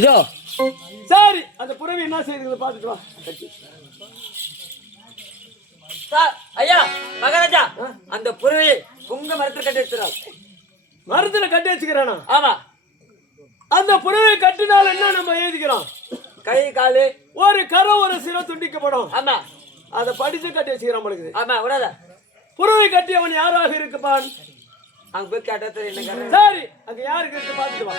இதோ சரி அந்த புறவி என்ன செய்யுது பாத்துட்டு வா. ஐயா மகாராஜா அந்த புறவை உங்க மரத்துல கட்டி வச்சிருக்கான். மரத்துல கட்டி வச்சுக்கிறானா? ஆமா. அந்த புறவை கட்டினால் என்ன நம்ம எழுதிக்கிறோம்? கை காலு ஒரு கரை ஒரு சிரம் துண்டிக்கப்படும். ஆமா. அதை படிச்சு கட்டி வச்சுக்கிறான் உங்களுக்கு. ஆமா விடாத. புறவை கட்டி அவன் யாராக இருக்குப்பான்? அங்க போய் கேட்டா என்ன? சரி அங்க யாருக்கு இருக்கு பாத்துட்டு வா.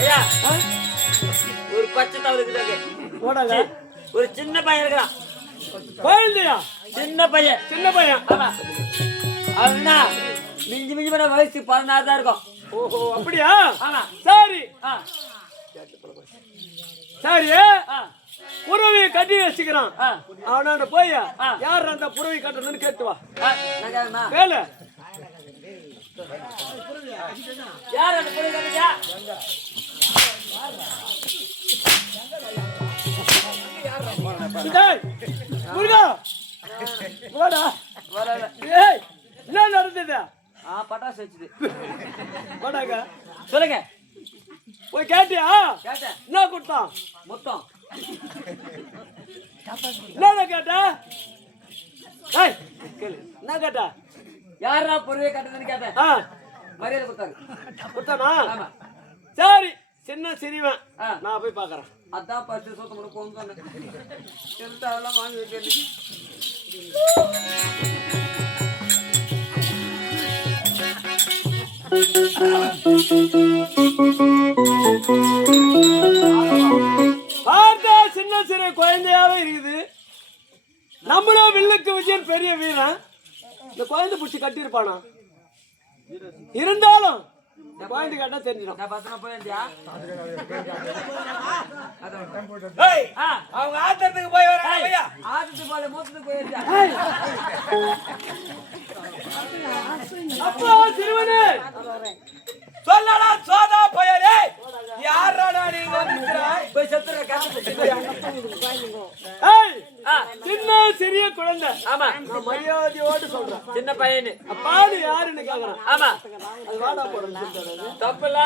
ஐயா ஒரு பச்சை தவறுக்கு போடாங்க. ஒரு சின்ன பையன் இருக்கிறான். குழந்தையா? சின்ன பையன். சின்ன பையன். ஆமா. அவனா மிஞ்சி மிஞ்சி பண்ண வயசு 16 தான் இருக்கும். ஓஹோ அப்படியா? ஆமா. சரி சரி புறவையை கட்டி வச்சுக்கிறான். அவனாண்ட போய் யார் அந்த புறவை கட்டணும்னு கேட்டு வா. வேலை யார் அந்த புறவை கட்டுறியா? முருகா வாடா. ஏய் என்ன நடந்தது? பட்டாசு வச்சுது. வாடாங்க. சொல்லுங்க. போய் கேட்டியா? கேட்டேன். என்ன கொடுத்தான்? மொத்தம் என்ன கேட்டா? ஏய் என்ன கேட்டா? யாரா பொருளை கட்டுதுன்னு கேட்டேன். மரியாதை கொடுத்தாங்க. கொடுத்தானா? ஆமா. சரி சின்ன சிரிவன். நான் போய் பாக்குறேன். அதான் 10 சொத்து மட்டும் போன்னு சொன்னேன். வாங்கி வைக்க பார்த்தா சின்ன சிறு குழந்தையாவே இருக்குது. நம்மளும் வில்லுக்கு விஜயன் பெரிய வீரன். இந்த குழந்தை பிடிச்சி கட்டியிருப்பானா? இருந்தாலும் இந்த குழந்தை கேட்டா தெரிஞ்சிடும். அவங்க ஆத்திரத்துக்கு போய் வர ஆத்திரத்துக்கு போல மூத்தத்துக்கு போயிருந்தா. அப்பா சிறுவனே சொல்லடா சோதா பயலே. யாரடா நீ வந்திருக்கிறாய்? போய் செத்துற காத்து. ஏய் சின்ன சிறிய குழந்தை. ஆமா. நான் மரியாதையோடு சொல்றேன். சின்ன பையனு. அப்பாடு யாருன்னு கேக்குறான். ஆமா. அது வாடா போறேன்னு சொல்றாரு. தப்புல.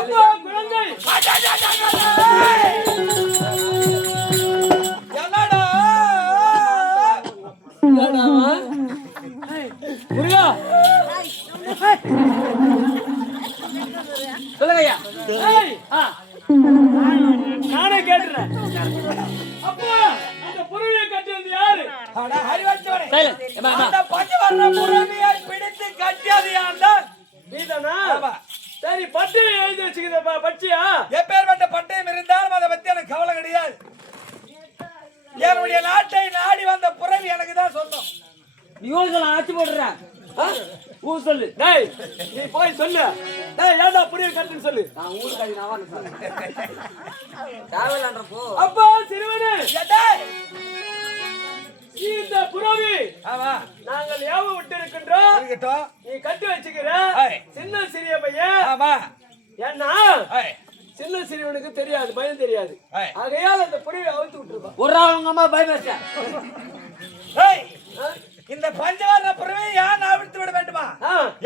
அப்பா குழந்தை. என்னடா? முருகா சொல்லுங்க ஐயா. நானே கேட்டுறேன். அப்பா அந்த புறவியை கட்டியது யாரு? பிடித்து கட்டியது யார்? நீதானா? சரி பட்டயம் எழுதி வச்சுக்கிற பட்சியா? எப்பேற்பட்ட பட்டயம் இருந்தாலும் அதை பத்தி எனக்கு கவலை கிடையாது. என்னுடைய நாட்டை நாடி வந்த புறவி எனக்கு தான் சொந்தம். நீ அழைச்சு போடுற சொல்லு. டேய் நீ போய் சொல்லு. டேய் ஏன்டா புரிய கட்டுன்னு சொல்லு. நான் ஊருக்கு நான் தேவையில்லன்றப்போ. அப்பா சிறுவனே இந்த புறவி நாங்கள் ஏவ விட்டு இருக்கின்றோம். நீ கட்டி வச்சுக்கிற சின்ன சிறிய பையன். ஏன்னா சின்ன சிறியவனுக்கு தெரியாது, பயம் தெரியாது. ஆகையால் அந்த புறவை அவுத்து விட்டுருப்பான். ஒரு அவங்க அம்மா பயம். இந்த பஞ்சவர்ண புறவை யான் அவிழ்த்து விட வேண்டுமா?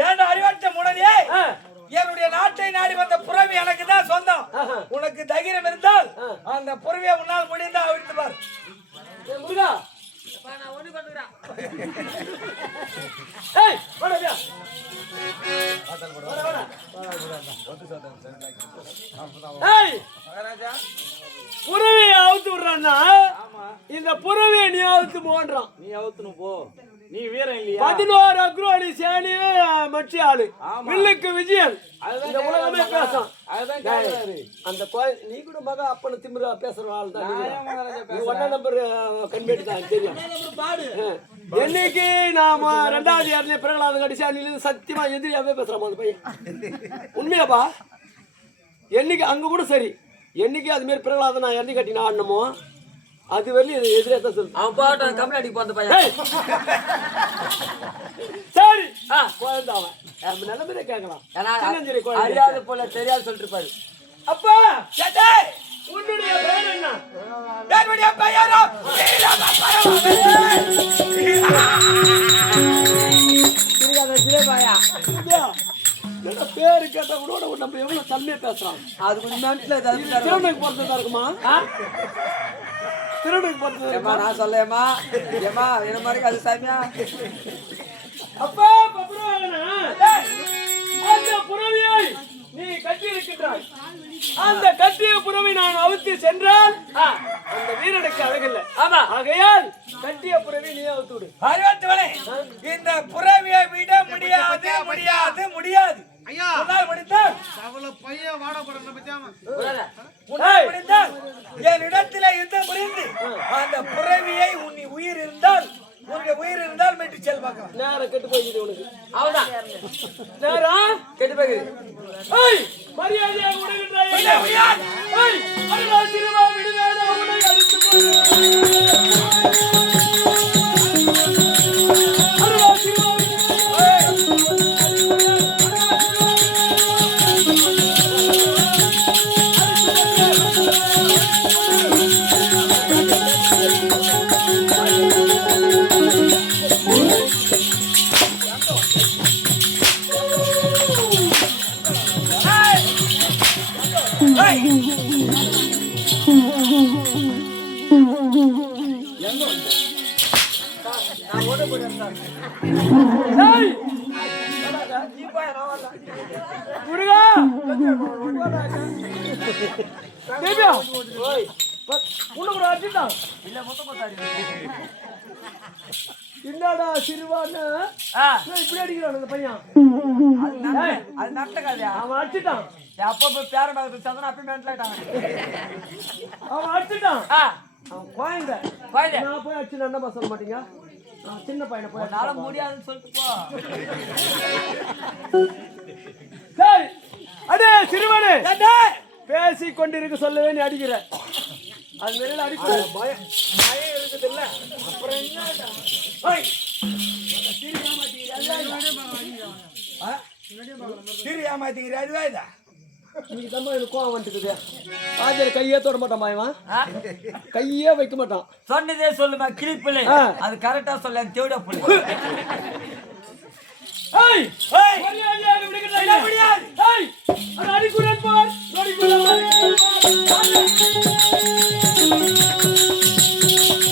ஏன் அறிவாற்ற முனதே என்னுடைய நாட்டை நாடி வந்த புறவி எனக்கு தான் சொந்தம். உனக்கு தைரியம் இருந்தால் அந்த புறவியை உன்னால் முடிந்தால் அவிழ்த்து பார். முருகா நான் ஒண்ணு கொண்டுறேன். ஏய் வாடா ஏய் மகாராஜா புறவியை அவுத்து விடுறான்னா இந்த புறவியை நீ அவுத்து போன்றான். நீ அவுத்துணும் போ. நீ வீரம் இல்லையா? 11 அக்ரோனி சேனி மச்சி ஆளு வில்லுக்கு விஜயன். இந்த உலகமே பேசும். அந்த நீ கூட மக அப்பன திமிரா பேசுற ஆள் தான். நீ 1 நம்பர் கன்வெர்ட் தான் தெரியும். என்னைக்கு நாம 2வது யாருல பிரகலாத கடிசா நீ சத்தியமா எதிரியாவே பேசுறான் அந்த பையன். உண்மையாப்பா என்னைக்கு அங்க கூட சரி. என்னைக்கு அது மாதிரி பிரகலாத நான் எண்ணி கட்டி நான் ஆடணுமோ அது வரலையும் எதிரே தான் சொல்லு. அவன் பாட்டு கம்பெனி அடிக்கு போந்த பையன். சரி குழந்தை அவன் நிலைமையில கேட்கலாம். அறியாது போல தெரியாது சொல்லிட்டு இருப்பாரு. அப்பா உன்னுடைய பெயர் என்ன? என்னுடைய பெயரோ பேரு கேட்டா கூட நம்ம எவ்வளவு தன்மையா பேசுறோம். அது கொஞ்சம் மென்ட்ல திருவண்ணாக்கு பொறுத்ததா இருக்குமா? திருவண்ணாக்கு பொறுத்ததா ஏமா நான் சொல்லேம்மா ஏமா என்ன மாதிரி அது சாமியா அப்பா அந்த புறவியை நீ கட்டி இருக்கின்றாய். அந்த கட்டிய புறவை நான் அவுத்து சென்றால் அந்த வீரனுக்கு அழகில்லை. ஆமா, ஆகையால் கட்டிய புறவை நீ அவுத்து விடு. அறிவத்தவனே, இந்த புறவியை விட முடியாது முடியாது முடியாது. ஐயா உன்னால் முடிந்தால் அவள பையன் வாட போறேன் பத்தியாம உன்னால் முடிந்தால் என்னிடத்திலே யுத்தம் புரிந்து அந்த புறவியை உன் உயிர் இருந்தால் உன்னுடைய உயிர் இருந்தால் மீட்டு செல் பார்க்கலாம். நேரம் கெட்டு போய்க்குது உனக்கு. அவதான் நேரம் கெட்டு போகுது. ஏய் மரியாதையாக விடுகின்றாய். ஏய் அருளா திருவா விடுவேட உன்னை அடித்து போடு. அருளா திருவா முருகா தேவியா ஓய் உனக்கு ஒரு அடிடா இல்ல மொத்த மொத்த என்னடா சிறுவான்னு இப்படி அடிக்கிறான் அந்த பையன். அது நட்டக்காதியா அவன் அடிச்சிட்டான். அப்போ பேரன் பார்த்து சந்தன அப்படி மென்ட்ல ஆயிட்டாங்க. அவன் அடிச்சிட்டான். அவன் குழந்தை நான் போய் அடிச்சு என்ன சொல்ல மாட்டீங்க? நான் சின்ன பையனை போய் என்னால முடியாதுன்னு சொல்லிட்டு போ. சரி அடே சிறுவனே பேசி கொண்டிருக்க சொல்லவே நீ அடிக்கிற. அது மேல அடிக்கிற பயம் பயம் இருக்குது இல்ல. அப்புறம் என்ன சரி ஏமாத்திக்கிற அதுவே இதா இன்னைக்கு தான் எனக்கு கோவம் வந்துட்டுது. பாஜர் கையே தொட மாட்டான் பாயவன். கையே வைக்க மாட்டான். சொன்னதே சொல்லுமா கிளிப்பிள்ளை அது கரெக்டா சொல்ல தேவடா புள்ளை. ஏய் ஏய் மரியாதையாக விடுங்கடா. முடியாது. ஏய் அந்த அடிக்குறேன் பார். அடிக்குறேன் பார்.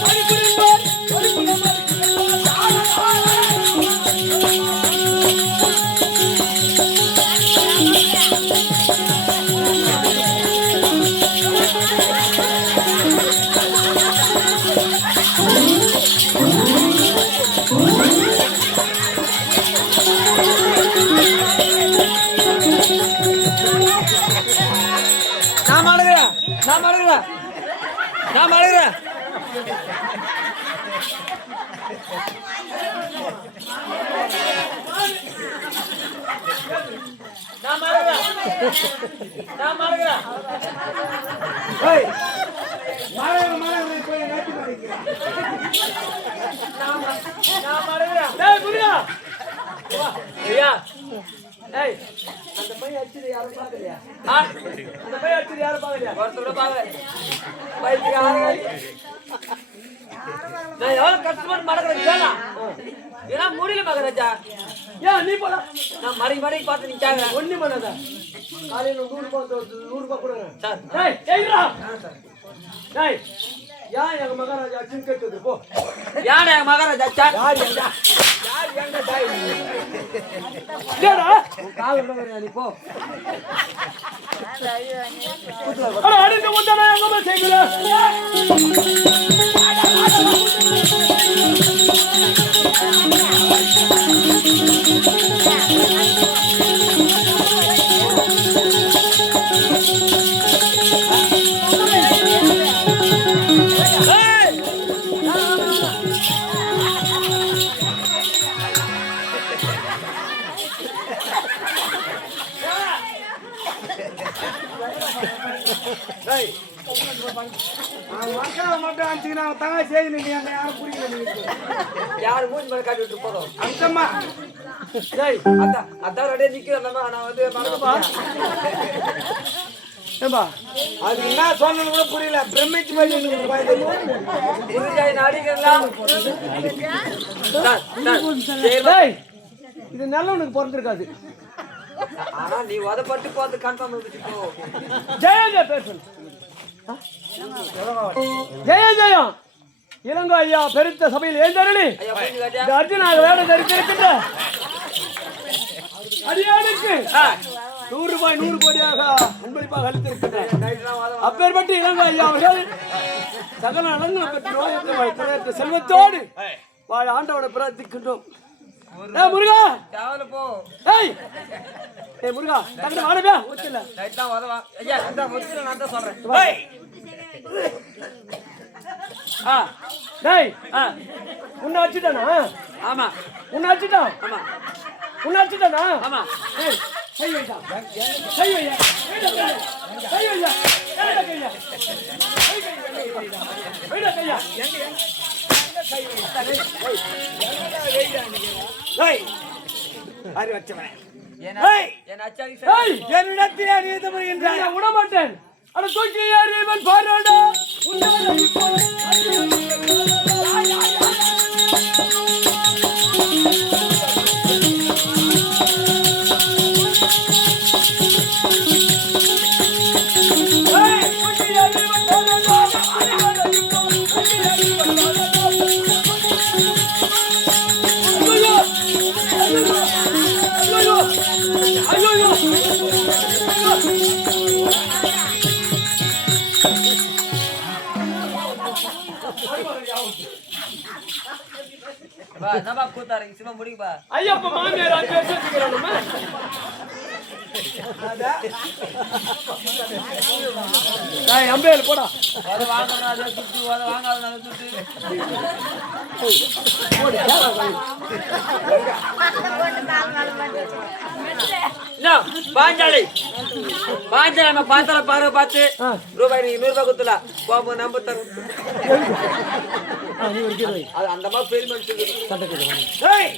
அடிக்குறேன் பார். அடிக்குறேன் பார். நான் அழுகிறேன். அந்த பையன் அடிச்சது யாரும் பாக்கலையா? அந்த பையன் அடிச்சது யாரும் பாக்கலையா? ஒருத்தரோட பாக்கல. பைக்கு யாரும் நான் எவ்வளவு கஷ்டப்பட்டு மடக்கிறேன் கேளா. ஏன்னா முடியல மகராஜா. ஏன் நீ போலாம்? நான் மறைக்கு பார்த்து நிக்காங்க. ஒண்ணு பண்ணாத. காலையில 100 ரூபாய் கொடுங்க சார். டேய் ஏய்டா. டேய் யா எங்க மகாராஜா அடிச்சு கேட்டது போ. யாரே எங்க மகாராஜா சார்? யார் எங்க டேய். ஏடா கால் விடுறேன் நீ போ. அட அடிச்சு வந்தானே எங்க அம்மா செய்யல. யாரு மூஞ்சி மேல காட்டி விட்டு போறோம். அந்தம்மா அதான் ரெடியா நிக்கிறேன். நான் வந்து ஏம்பா அது என்ன சொன்னது கூட புரியல. பிரமிச்சு இது நல்லவனுக்கு பிறந்திருக்காது. ஆனா நீ உதப்பட்டு போறது கன்ஃபார்ம் இருந்துச்சு போ. ஜெய ஜெய பேர் சொல்லு. ஜெய ஜெயம் இளங்கோ ஐயா பெருத்த சபையில் ஏந்தருளி ஐயா புரிஞ்சு காட்டியா? இந்த அர்ஜுனாக வேடம் தரித்திருக்கின்ற அடியானுக்கு 100 ரூபாய் 100 கோடியாக அன்பளிப்பாக அளித்திருக்கின்றனர். அப்பேற்பட்டு இளங்கோ ஐயா அவர்கள் சகல நலன்கள் பெற்று நோயற்ற செல்வத்தோடு வாழ ஆண்டவனை பிரார்த்திக்கின்றோம். முருகா தேவல போ. ஏய் ஏய் முருகா தங்கட வாடவே ஒச்சல நைட் தான் உதவா. ஐயா அந்த முத்திர நான் தான் சொல்றேன். ஏய், டேய் உன்னை அடிச்சிட்டானா? ஆமா உன்னை அடிச்சிட்டான்? ஆமா உன்னை அடிச்சிட்டானா? ஆமா. ஏய் கை வைடா கை வையா கை வையா கை வையா வைடா கையா ஏய், அறி வச்சவனே. என்ன ஏய், என்ன அச்சாரி ஏய் என்னிடத்திலே நீதி புரிகின்றாய். நான் விட மாட்டேன். அட தூக்கி ஏறிவன் பாராடா உன்னால இப்போ வா நபா கூத்தாரு சிவம் முடிப்பா. ஐயப்ப மாமியார் அங்க பேசிக்கிறானுமா? டேய் அம்பேல் போடா. அத வாங்குறதா துட்டு அத வாங்காதனால துட்டு. நோ பாஞ்சாலி நம்ம பாத்தல பாரு பாத்து ரூபாய் 100 ரூபாய் குத்துல போம்போ நம்ப தரும். அது அந்த மாதிரி பெரிய மனுஷன். ஏய்,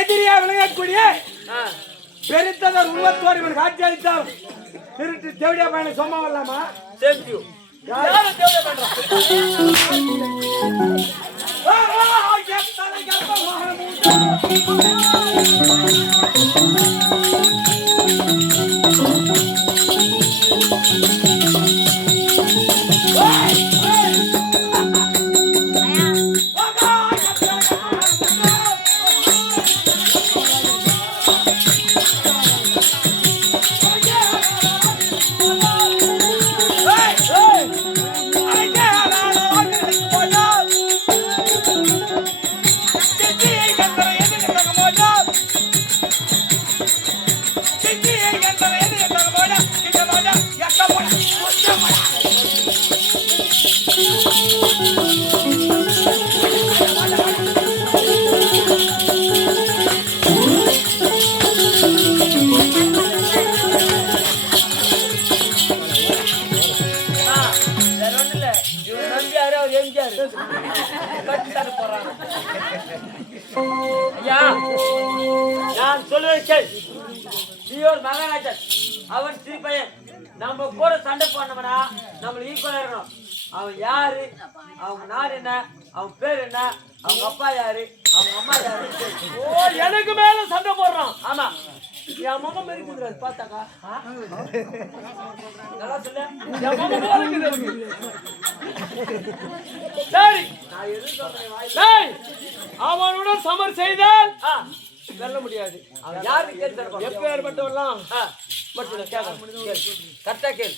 எதிரியா விளையாடக்கூடிய பெருத்ததர் உருவத்தோடு இவன் காட்சி அளித்தால் திருட்டு தேவடியா பையனை சும்மா வரலாமா? Thank you. யாரும் தேவடியா பண்றான்? எத்தனை கர்ப்பமாக ஐயா நான் சொல்லுவேன் கேள். நீயோர் மகாராஜன் அவன் சிறுபையன். நம்ம கூட சண்டை போனவனா நம்மளுக்கு ஈக்குவலா இருக்கணும். அவன் யாரு, அவங்க நாடு என்ன, அவன் பேர் என்ன, அவங்க அப்பா யாரு, அவங்க அம்மா யாரு. ஓ எனக்கு மேல சண்டை போடுறான். ஆமா என் முகம் இருக்குதுடா பாத்தாக்கா. நல்லா சொல்ல. என் முகம் போல இருக்குது. சரி நான் எதுவும் சொல்றேன் வாய். டேய் அவனுடன் சமர் செய்தால் வெல்ல முடியாது. அவன் யாருன்னு கேட்டு தரணும். எப்பேற்பட்டவெல்லாம் மட்டும் கரெக்டா கேள்.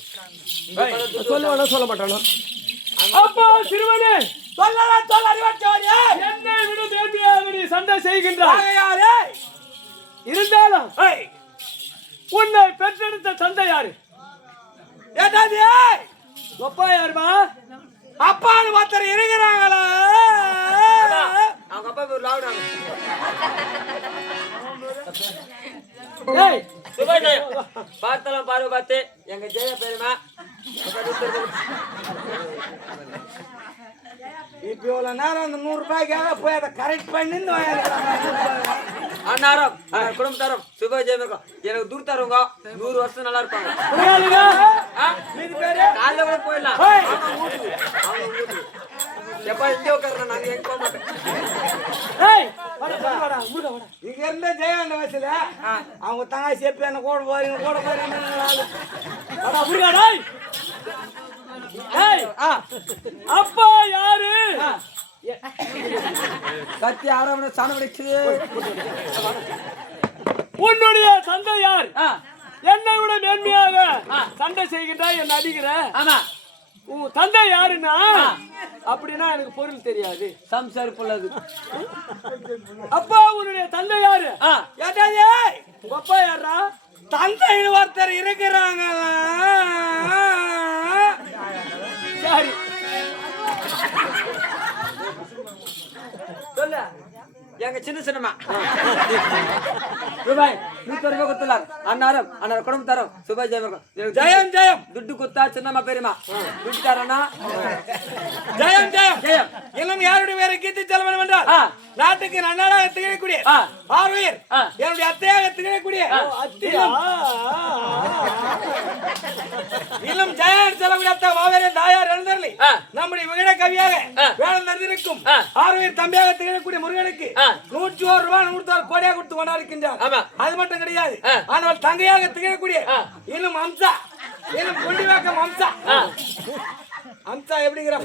சொல்லுவானா சொல்ல மாட்டானா? அப்பா சிறுவனே சொல்லலாம் சொல்ல அறிவற்றவரே. என்னை விட தேடியாக நீ சண்டை செய்கின்றாய். யாரே? இருந்தாலும் ஏய், உன்னை பெற்றெடுத்த தந்தை யாரு? என்னது? அப்பா யாருமா? அப்பான்னு ஒருத்தர் இருக்கிறாங்களா? அவங்க அப்பா பேர் லாவுடாங்க. ஏய் சுபஜயம் பார்த்தலாம் பாரு பார்த்து எங்க ஜெய பெருமா. இப்ப இவ்வளவு நேரம் அந்த 100 ரூபாய்க்காக போய் அதை கரெக்ட் பண்ணி அன்னாரம் குடும்பத்தாரம் சுபஜயம் இருக்கும். எனக்கு தூர் தருவங்க 100 வருஷம் நல்லா இருப்பாங்க. காலைல கூட போயிடலாம். அவங்க எப்ப இங்கே உட்கார நாங்க எங்க போக மாட்டேன். ஏய் வர வர இங்க இருந்த ஜெயாண்ட வயசுல அவங்க தங்கா செப்பி என்ன கூட போறீங்க அப்பா யாரு? கத்தி ஆரம்பம் சாணம் கிடைக்குது. உன்னுடைய தந்தை யார்? என்னை விட மேன்மையாக சண்டை செய்கின்றாய், என்ன அடிக்கிற. ஆமா, உன் தந்தை யாருன்னா அப்படின்னா எனக்கு பொருள் தெரியாது. சம்சாரி பொல்லாது. அப்பா உன்னுடைய தந்தை யாரு? உங்க அப்பா யாரா? தந்தை ஒருத்தர் இருக்கிறாங்க. சரி சொல்ல. எங்க சின்ன சின்னமா ரூபாய் 100 ரூபாய் கொடுத்துலாம். அன்னாரம் அன்னார குடும்பம் தரோம். சுபாய் ஜெயம் ஜெயம் ஜெயம். துட்டு குத்தா சின்னம்மா பெரியமா துட்டு தரனா. ஜெயம் ஜெயம் ஜெயம். இன்னும் யாருடைய வேற கீர்த்தி செல்வன் என்றால் நாட்டுக்கு நன்னாடாக திகழக்கூடிய ஆர்வீர் என்னுடைய அத்தையாக திகழக்கூடிய அத்தியா. இன்னும் ஜெயன் செல்லக்கூடிய அத்தை மாவேரன் தாயார் எழுந்தருளி நம்முடைய விகட கவியாக வேளம் தந்திருக்கும் ஆர்வீர் தம்பியாக திகழக்கூடிய முருகனுக்கு 101 ரூபாய் 101 கோடியாக கொடுத்து கொண்டாடுகின்றார். அது மட்டும் கிடையாது, ஆனால் தங்கையாக திகழக்கூடிய இன்னும் அம்சா, இன்னும் கொண்டிவாக்கம் அம்சா. அம்சா எப்படிங்கிற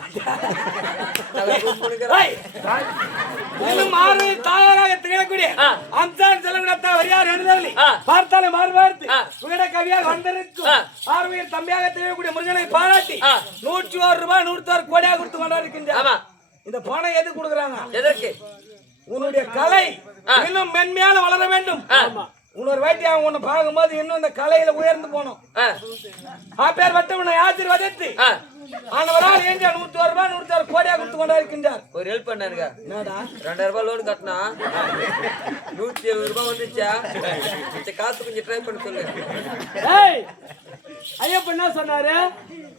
இன்னும் ஆர்வீர் தாயாராக திகழக்கூடிய அம்சான் செல்லக்கூடிய வரியார் எழுந்தருளி பார்த்தாலே மாறுபார்த்து விகட கவியாக வந்திருக்கும் ஆர்வீர் தம்பியாக திகழக்கூடிய முருகனை பாராட்டி 101 ரூபாய் 101 கோடியாக கொடுத்து கொண்டாடுகின்றார். இந்த பணம் எது கொடுக்குறாங்க? எதற்கு? உன்னுடைய கலை இன்னும் மென்மையான வளர வேண்டும். இன்னொரு வாட்டி அவன் உன்னை பார்க்கும்போது இன்னும் இந்த கலையில உயர்ந்து போனோம். அப்பேர் வட்ட உன்னை ஆசீர்வதித்து ஆனவரால் ஏஞ்சா 101 ரூபாய் 101 கோடியாக கொடுத்து கொண்டிருக்கின்றார். ஒரு ஹெல்ப் பண்ணாருங்க. 2000 ரூபாய் லோன் கட்டினா 170 ரூபாய் வந்துச்சா. காசு கொஞ்சம் ட்ரை பண்ண சொல்லு. ஐயப்ப என்ன சொன்னாரு?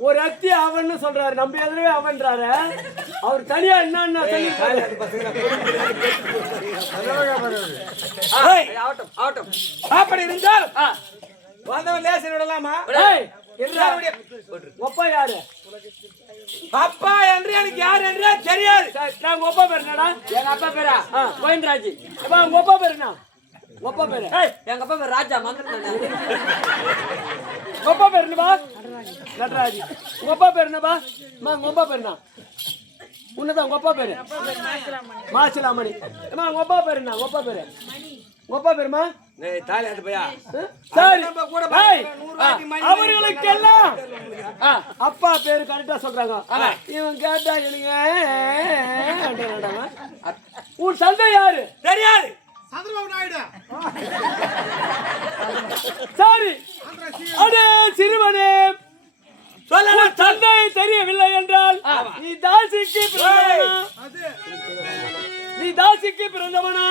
ஒரு அத்தி அவன்னு சொல்றாரு, நம்ம எதிரவே அவன்றாரு. அவர் தனியா என்ன சொல்லி அப்படி இருந்தால் வந்தவன் லேசர் விடலாமா? ஒப்பா யாரு? அப்பா என்று எனக்கு யாரு என்றே தெரியாது. நான் ஒப்பா பேர் என்னடா? எங்க அப்பா பேரா கோவிந்தராஜ். உங்க ஒப்பா பேர் என்ன? ஒப்பா பேரு? எங்க அப்பா பேர் ராஜா மந்திரம். ஒப்பா பேர் என்னப்பா? நடராஜ். உங்க அப்பா பேர் என்னப்பா? உங்க அப்பா பேர் என்ன? உன்னதான் உங்க அப்பா பேரு மாசிலாமணி. உங்க அப்பா பேரு என்ன? ஒப்பா பேரு ஒப்பா பேருமா? அவர்களுக்கெல்லாம் அப்பா பேரு கரெக்டா சொல்றாங்க. இவன் கேட்டா எனக்கு உன் தந்தை யாரு? தெரியாது. சந்திரபாபு நாயுடு. சரி அடே சிறுவனே, சொல்லலாம். தந்தை தெரியவில்லை என்றால் நீ தாசிக்கு பிறந்தவனா,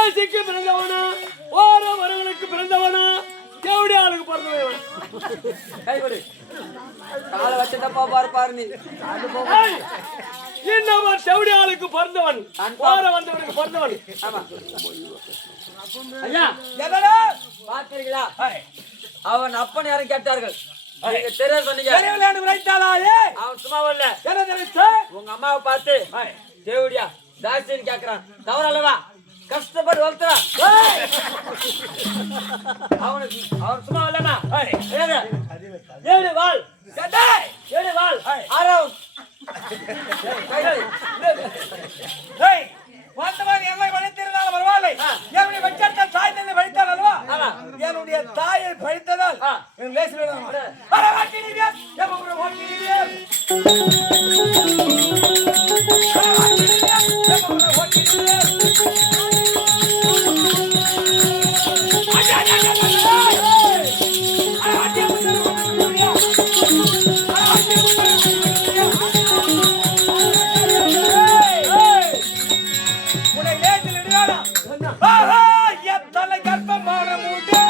ஏசிக்கு பிறந்தவனா, ஓரவர்களுக்கு பிறந்தவனா, தேவடி ஆளுக்கு பிறந்தவன். கைவிடு. காலை வச்சதப்பா பாரு நீ. இன்னவர் செவடி ஆளுக்கு பிறந்தவன், ஓர வந்தவனுக்கு பிறந்தவன். ஐயா பாத்தீங்களா? அவன் அப்பன் யாரும் கேட்டார்கள். தெரிய சொன்னீங்க. அவன் சும்மா வரல. உங்க அம்மாவை பார்த்து தேவடியா தாசின்னு கேக்குறான். தவறல்லவா? கஷ்டப்பட்டு வளர்த்துறான். அவன் சும்மா வரலமா? ஏழு வாழ் ஆறாவது வந்தவன் எம்மை வழித்திருந்தாலும் பரவாயில்லை. என்னுடைய வெச்சத்தை தாய் தந்தை வழித்தால் அல்லவா? என்னுடைய தாயை பழித்ததால் என் லேசில் எத்தனை கர்ப்பமான மூட்டை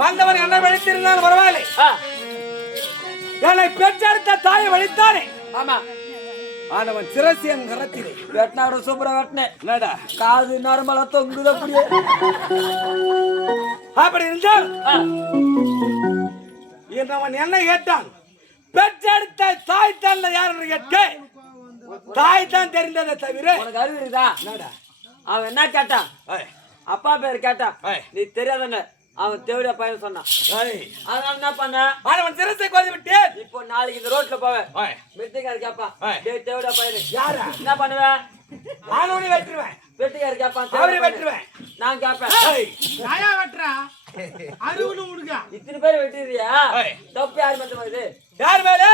வந்தவன் என்ன வழித்திருந்தாலும் பரவாயில்லை. என்னை பெற்றெடுத்த தாயை வழித்தானே. ஆமா, ஆனவன் சிரசியன் கரத்திலே வெட்டினாட சூப்பரா வெட்டினேன். என்னடா காது நரம்பலா தொங்குது அப்படியே. அப்படி இருந்தால் அவன் என்ன கேட்டான்? பெற்றெடுத்த தாய் தான் யார் என்று கேட்க, தாய் தான் தெரிந்ததை தவிர உனக்கு அறிவு இருக்குதா? அவன் என்ன கேட்டான்? அப்பா பேர் கேட்டான். நீ தெரியாதன்னு அவன் தேவடியா பையன் சொன்னான். அதனால என்ன பண்ண? அவன் சிரசை கொண்டு விட்டேன். இப்போ நாளைக்கு இந்த ரோட்ல போவேன், வெட்டிக்காரு கேப்பான், தேவடியா பையன் யாரா என்ன பண்ணுவேன்? நானோடி வெட்டுருவேன். வெட்டிக்காரு கேப்பான், அவரை வெட்டுருவேன். நான் கேப்பேன், நாயா வெட்டுறா அறிவுன்னு உனக்கு இத்தனை பேர் வெட்டிடுறியா? தப்பு யாரு மத்த மாதிரி? யார் மேல?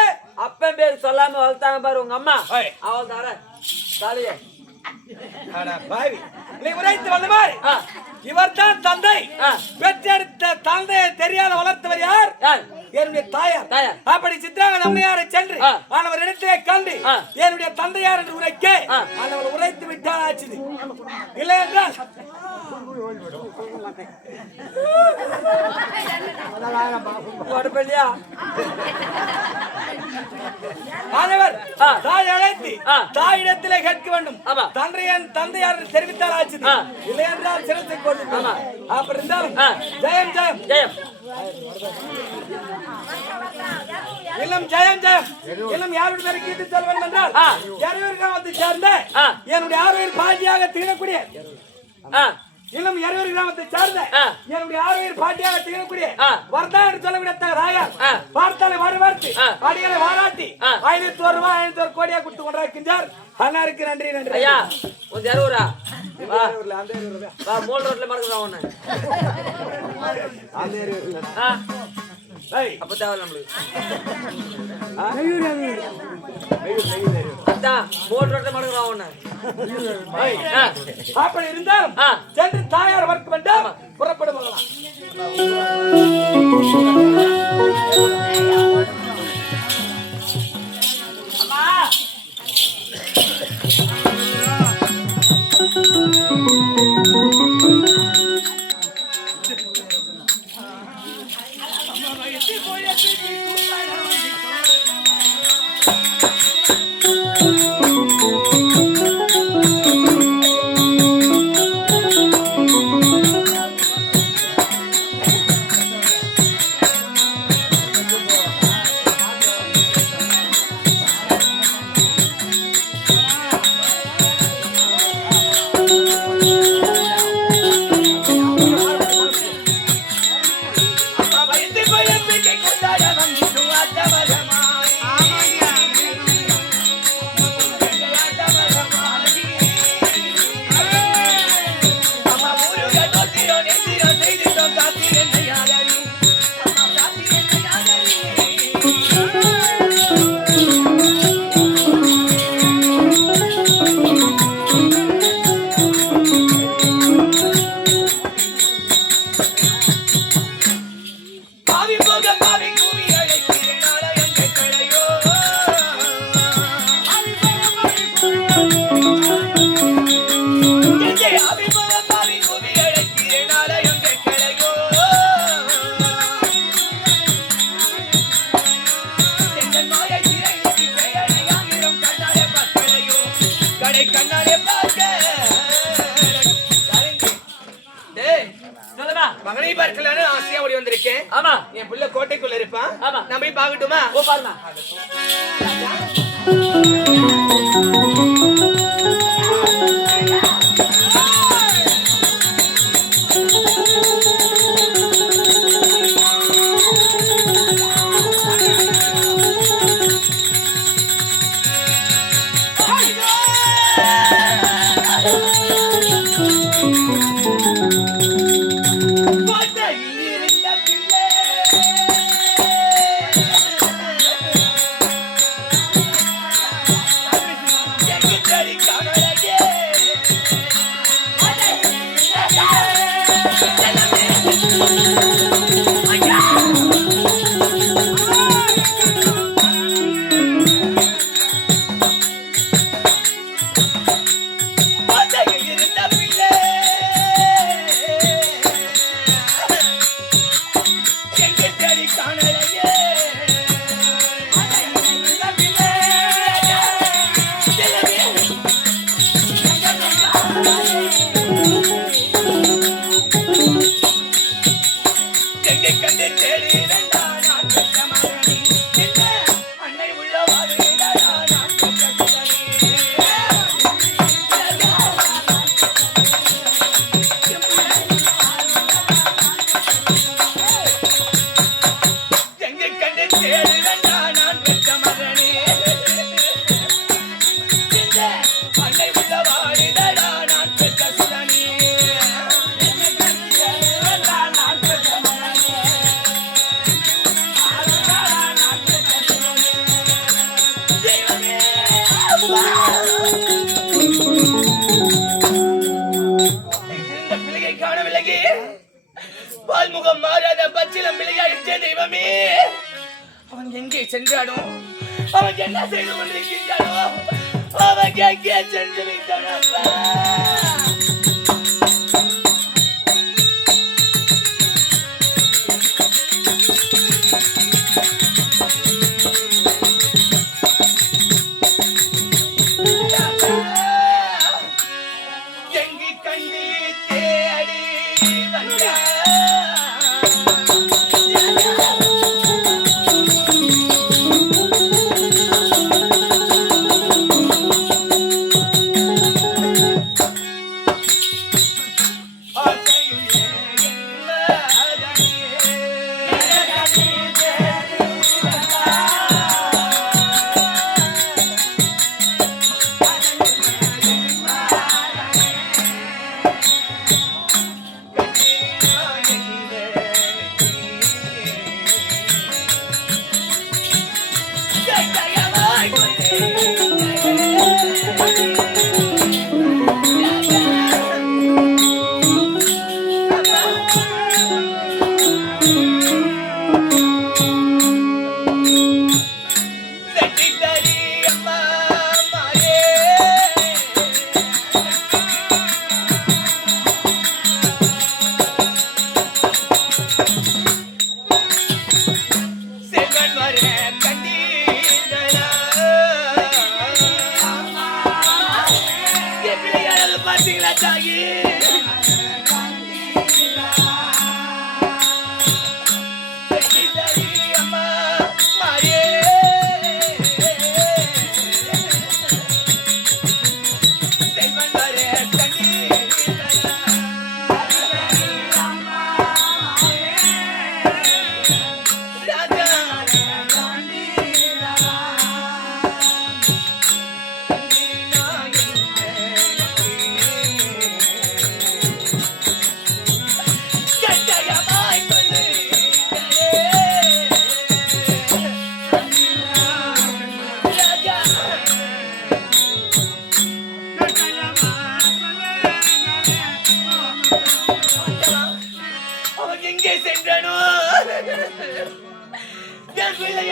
அப்பன் பேர் சொல்லாம வளர்த்தாங்க பாரு உங்க அம்மா, அவள் தார தாலியே. பாவி, நீ உரைத்து வந்தவாறு இவர் தான் தந்தை. பெற்றெடுத்த தந்தையை தெரியாத வளர்த்தவர் யார்? என்னுடைய தாயார். அப்படி சித்ராங்க அம்மையாரை சென்று ஆனவர் இடத்திலே கண்டு என்னுடைய தந்தையார் என்று உரைக்க ஆனவர் உரைத்து விட்டால் ஆச்சு. இல்லை என்றால் ஆனவர் தாய் அழைத்து தாயிடத்திலே கேட்க வேண்டும். தந்தையார் தெரிவித்தால் ஆச்சு. இல்லை என்றால் சிறத்தை கொண்டு அப்படி இருந்தாலும் ஜெயம் ஜெயம் ஜெயம். இன்னும் ஜெயம் ஜெயம். இன்னும் யாருடைய பேரை கீட்டு செல்ல வேண்டும் என்றால் யாரையும் வந்து சேர்ந்த என்னுடைய ஆரோக்கிய பாட்டியாக திகழக்கூடிய இன்னும் 20 கிராமத்தை சார்ந்த என்னுடைய ஆரோக்கிய பாட்டியாக திகழக்கூடிய வர்தா என்று சொல்லவிடத்த ராயார் பார்த்தாலே வரவார்த்து அடிகளை வாராட்டி 501 ரூபாய் 501 கோடியா கொடுத்து கொண்டிருக்கின்றார். அண்ணாருக்கு நன்றி நன்றி. ஐயா உன் ஜரூரா வா வா மூல் ரோட்ல மறக்குறோம் ஒண்ணு அந்த ஏரியால அப்ப தேவை நம்மளுக்கு அதான் மூல் ரோட்ல மறக்குறோம் ஒண்ணு. அப்படி இருந்தாலும் சென்று தாயார் வர்க்க வேண்டாம் புறப்படும். ஆமா என் புள்ள கோட்டைக்குள்ள இருப்பான். ஆமா நான் போய் பாக்கட்டுமா? ஓ பாருமா. பால்முகம் மாறாத பச்சிலம் விளையாடிச்ச தெய்வமே, அவன் எங்கே சென்றானோ, அவன் என்ன செய்து கொண்டிருக்கின்றானோ, அவன் எங்கே சென்று விட்டானப்பா.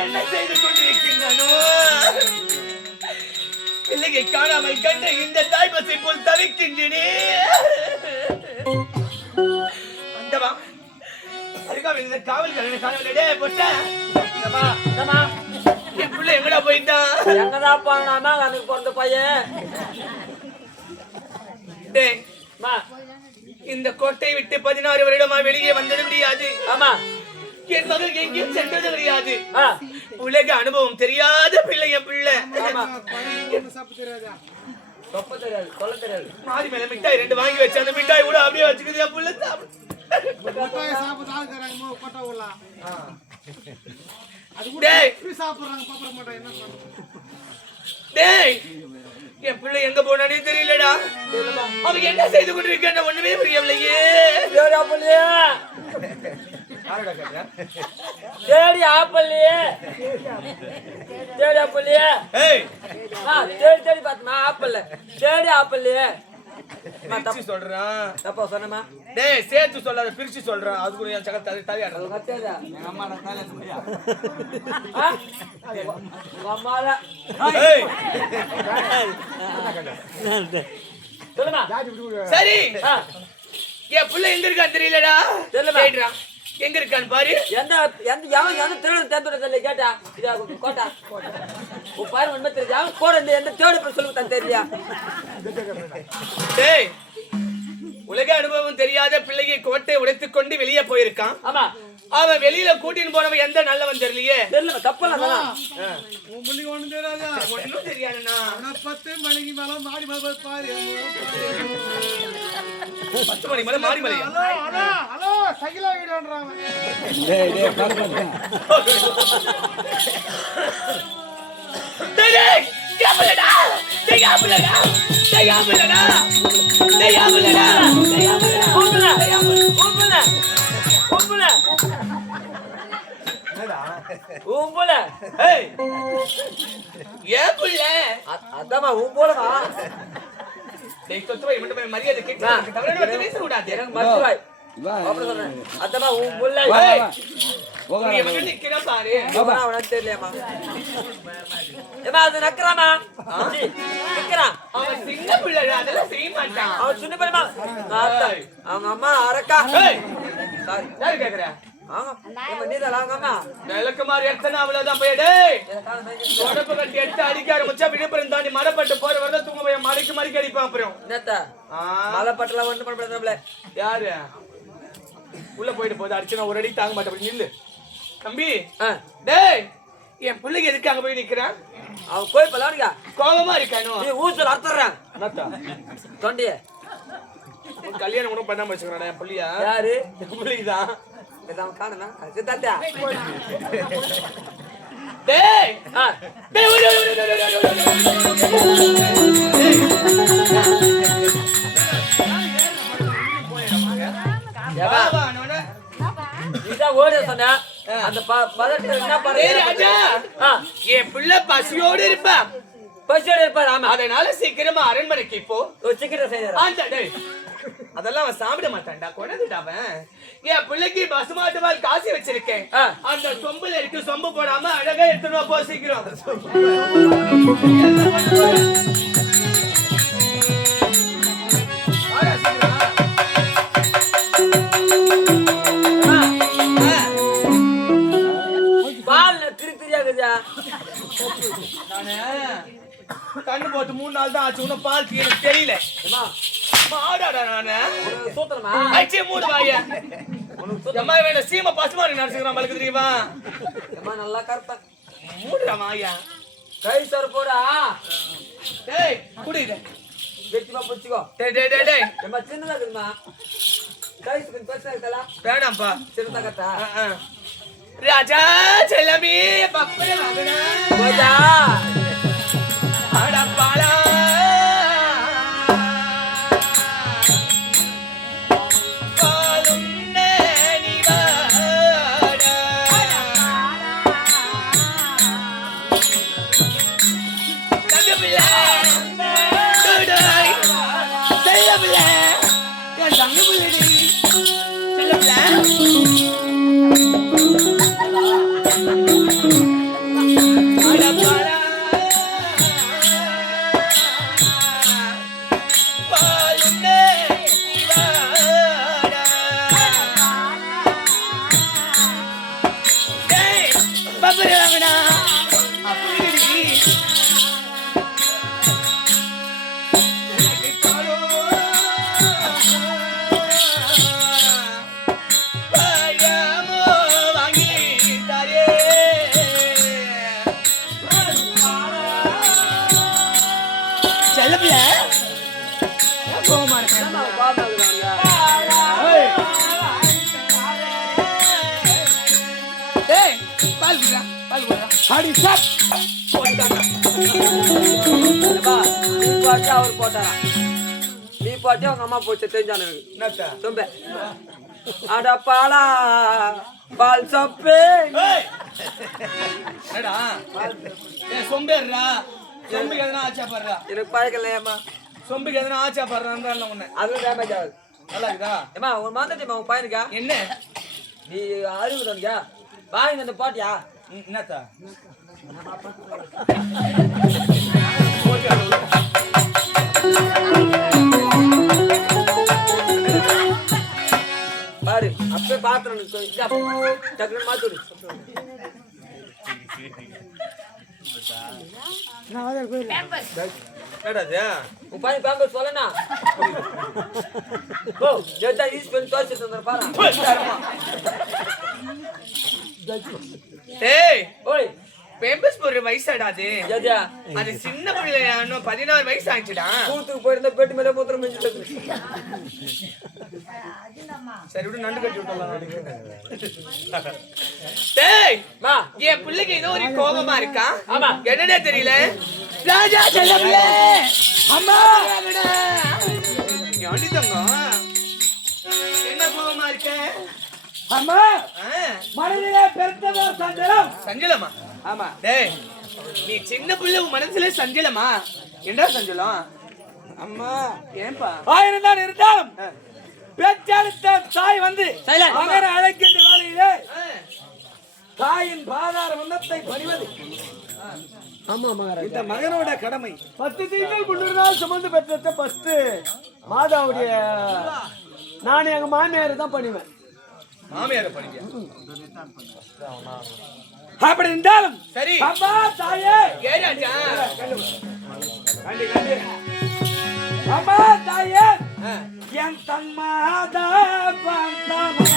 என்ன செய்து கொண்டிருக்கின்றனோ, பிள்ளையை காணாமல் கண்ட இந்த தாய்பசை போல் தவிக்கின்றனே. அந்தவா அருகாமல் இந்த காவல்கள் காணவில்லை. பொட்ட என் பிள்ளை எங்கடா போயிட்டான்? எங்கதான் போனாமா எனக்கு பிறந்த பையன். இந்த கோட்டை விட்டு 16 வருடமா வெளியே வந்தது கிடையாது. ஆமா, என் மகள் எங்கேயும் சென்றது கிடையாது. உலக அனுபவம் தெரியாத பிள்ளை என் பிள்ளை. மாறி மேல மிட்டாய் 2 வாங்கி வச்சு அந்த மிட்டாய் கூட அப்படியே வச்சுக்குது என் பிள்ளை. என் பிள்ளை எங்க போனானே தெரியலடா. அவன் என்ன செய்து கொண்டிருக்க ஒண்ணுமே புரியவில்லையே. தேடி ஆப்பல்லையே, தேடி ஆப்பல்லையே, தேடி தேடி பார்த்தமா ஆப்பல்ல, தேடி ஆப்பல்லையே. சொல்றான் தப்பா சொன்னமா? டேய் சேர்த்து சொல்லாத, பிரிச்சு சொல்றான். அது கூட என் சகத்தை தவியாடுறது. சொல்லுமா. சரி, என் பிள்ளை எங்க இருக்கான்னு தெரியலடா. தெரியல எங்க இருக்கான்னு பாரு. எந்த எந்த எவன் எந்த திருடன் தேர்ந்தெடுக்கல கேட்டா இதா கோட்டா உன் பாரு உண்மை தெரிஞ்சு அவன் போற எந்த தேர்டு சொல்லுங்க தான் தெரியலையா? டேய், உலக அனுபவம் தெரியாத பிள்ளையை கோட்டை உடைத்துக் கொண்டு வெளியே போயிருக்கான். ஆமா, அவன் வெளியில கூட்டின்னு போனவன் எந்த நல்லவன் தெரியலையே. தெரியல தப்பலாம். உன் பிள்ளைக்கு ஒண்ணும் தெரியாதா? ஒண்ணும் தெரியாதுண்ணா. 10 மணிக்கு மேல மாடி மேல பாரு. 10 மணி மேல மாடி மலை. ஹலோ ஹலோ ஹலோ சைக்கிளா வீடுன்றாங்க. டேய் டேய் பாருங்க. டேய் யாபலடா, டேய் யாபலடா, டேய் யாபலடா, டேய் யாபலடா, டேய் யாபலடா, கூப்பிடுடா, கூப்பிடுடா, கூப்பிடுடா. ஊம்புல. ஏய் ஏன் புள்ள? அதாம்மா ஊம்போலமா. டேய் தொத்துவை மட்டும் மரியாதை கேட்க தவறன வந்து பேச கூடாது. எனக்கு மத்துவாய். அப்புறம் சொல்றேன் அத்தமா உன் முல்லை இவன் நிக்கிறான் பாரு. அவனுக்கு தெரியலையாமா ஏமா அது நக்கறாமா நிக்கிறான் அவன் சின்ன பிள்ளைடா, அதெல்லாம் செய்ய மாட்டான். அவன் சின்ன பையமா அவங்க அம்மா அரக்கா ஏய், சாரி யாரு கேக்குற? அவங்க நீதான் அவங்க அம்மா விளக்கு மாதிரி எடுத்தனா அவ்வளவுதான் போய் டேய். எனக்கான தைரியம் தொடப்பு கட்டி எடுத்து அடிக்க ஆரம்பிச்சா விழுப்புரம் தாண்டி மரப்பட்டு போற வரத தூங்க போய் மறைக்கு அடிப்பான் அப்புறம். என்னத்த ஆ, மலை பட்டல ஒண்ணு பண்ண நம்மள யாரு உள்ள போயிட்டு போகுது அடிச்சுனா ஒரு அடி தாங்க மாட்டேன். அப்படி நில்லு தம்பி. டேய், என் பிள்ளைக்கு எதுக்கு அங்க போய் நிக்கிறான்? அவன் போய் பலாடுங்க கோபமா இருக்கானோ? நீ ஊசல் அறுத்துறான் என்னத்தா தொண்டிய கல்யாணம் கூட பண்ணாம வச்சுக்கிறான் என் பிள்ளையா? யாரு என் பிள்ளைக்குதான். இதான் காணுனா சித்தாத்தியா டேய் டேய் நீதான் ஓட சொன்ன அந்த பதட்டத்துல என்ன டேய் ராஜா, என் பிள்ளை பசியோடு இருப்பா. பசியோட இருப்பாரு ஆமா அதனால சீக்கிரமா அரண்மனைக்கு போ. ஒரு சிக்கன் செய்யறா ஆண்டா டேய், அதெல்லாம் அவன் சாப்பிட மாட்டான்டா, கொண்டதுடா அவன். என் பிள்ளைக்கு பசுமாட்டு பால் காசி வச்சிருக்கேன். அந்த சொம்புல இருக்கு, சொம்பு போடாம அழகா எடுத்துட்டு வா, போ சீக்கிரம். பால் திரியாகுதா நானு கண்ணு போட்டு 3 நாள் தான் ஆச்சு, உன்ன பால் எனக்கு தெரியல. மாடாடா நானு சூத்திரமா அச்சே மூடு வாயா. அம்மா வேணா சீமா பசுமாரி நடிச்சுக்கிறான் மலக்கு தெரியுமா? அம்மா நல்லா கரெக்டா மூடுடா மாயா. கை சோறு போடா டேய் குடிடா. வெட்டிமா புடிச்சுக்கோ டேய் டேய் டேய் டேய் அம்மா சின்னதா இருக்குமா கை சுக்கு பெருசா இருக்கல வேணாம்ப்பா. சின்னதா கட்டா ராஜா செல்லமி பப்பர மகனா போடா அடப்பாளா அவர் போட்டாரா நீ போட்டி அவங்க அம்மா போச்சு தெரிஞ்சானு சொம்ப அட பாலா பால் சப்பே சொம்பேறா சொம்புக்கு எதனா ஆச்சா பாடுறா. எனக்கு பழக்கலையாம்மா சொம்புக்கு எதனா ஆச்சா பாடுறான் உன்னை. அதுவும் டேமேஜ் ஆகுது நல்லா இருக்குதா? ஏமா உன் மாத்திட்டேமா உன் பையனுக்கா என்ன நீ அறிவு தோனிக்கா வாங்கி அந்த பாட்டியா என்னத்தா பாரு அப்பே பாத்திரம் டக்குனு மாத்துடு உன் பையன் பேம்பர் சொல்லனா ஓ ஜெட்டா யூஸ் பண்ணி தோச்சு தந்தற பாரு ஏய் ஓய் பேம்பஸ் போடுற வயசாடாது. ஜெஜா அது சின்ன பிள்ளை, இன்னும் 16 வயசு ஆயிடுச்சுடா. கூத்துக்கு போயிருந்தா பெட்டு மேல மூத்திரம் மிஞ்சிட்டு சரி விடு, நண்டு கட்டி விட்டலாம். டேய் மா என் பிள்ளைக்கு ஏதோ ஒரு கோபமா இருக்கா. ஆமா என்னன்னே தெரியல. ராஜா செல்லப்பிள்ளை அம்மா யாண்டி தங்கம் என்ன கோபமா இருக்க? அம்மா மனதிலே பெருத்ததோ சஞ்சலம். சஞ்சலமா? ஆமா. டேய் நீ சின்ன பிள்ளை, உன் மனசுல சஞ்சலமா? என்ன சஞ்சலம்? அம்மா ஏன்பா? ஆயிரம் தான் இருந்தாலும் பேச்சாளித்த தாய் வந்து Silent. மகனை அழைக்கின்ற வேளையிலே தாயின் பாதார வந்தத்தை பணிவது ஆமா மகாராஜா இந்த மகனோட கடமை. 10 திங்கள் 3 நாள் சுமந்து பெற்ற ஃபர்ஸ்ட் மாதாவுடைய நான் எங்க மாமியார் தான் பண்ணுவேன். மாமியார பணிங்க. அப்படி இருந்தாலும் சரி அம்மா தாயே ஏறாச்சா கண்டி கண்டி அம்மா தாயே என் தன்மாதா பந்தன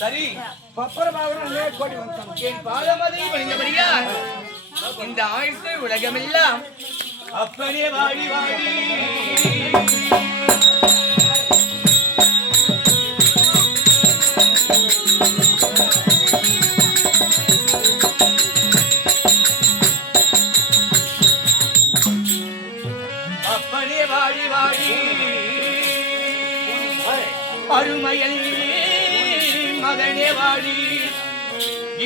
சரி என் பாதமதை பணிந்தபடியா இந்த ஆயுசு உலகமெல்லாம் அப்பனே வாடி வாடி அப்பனே வாடி வாடி அருமையல் மகனே வாடி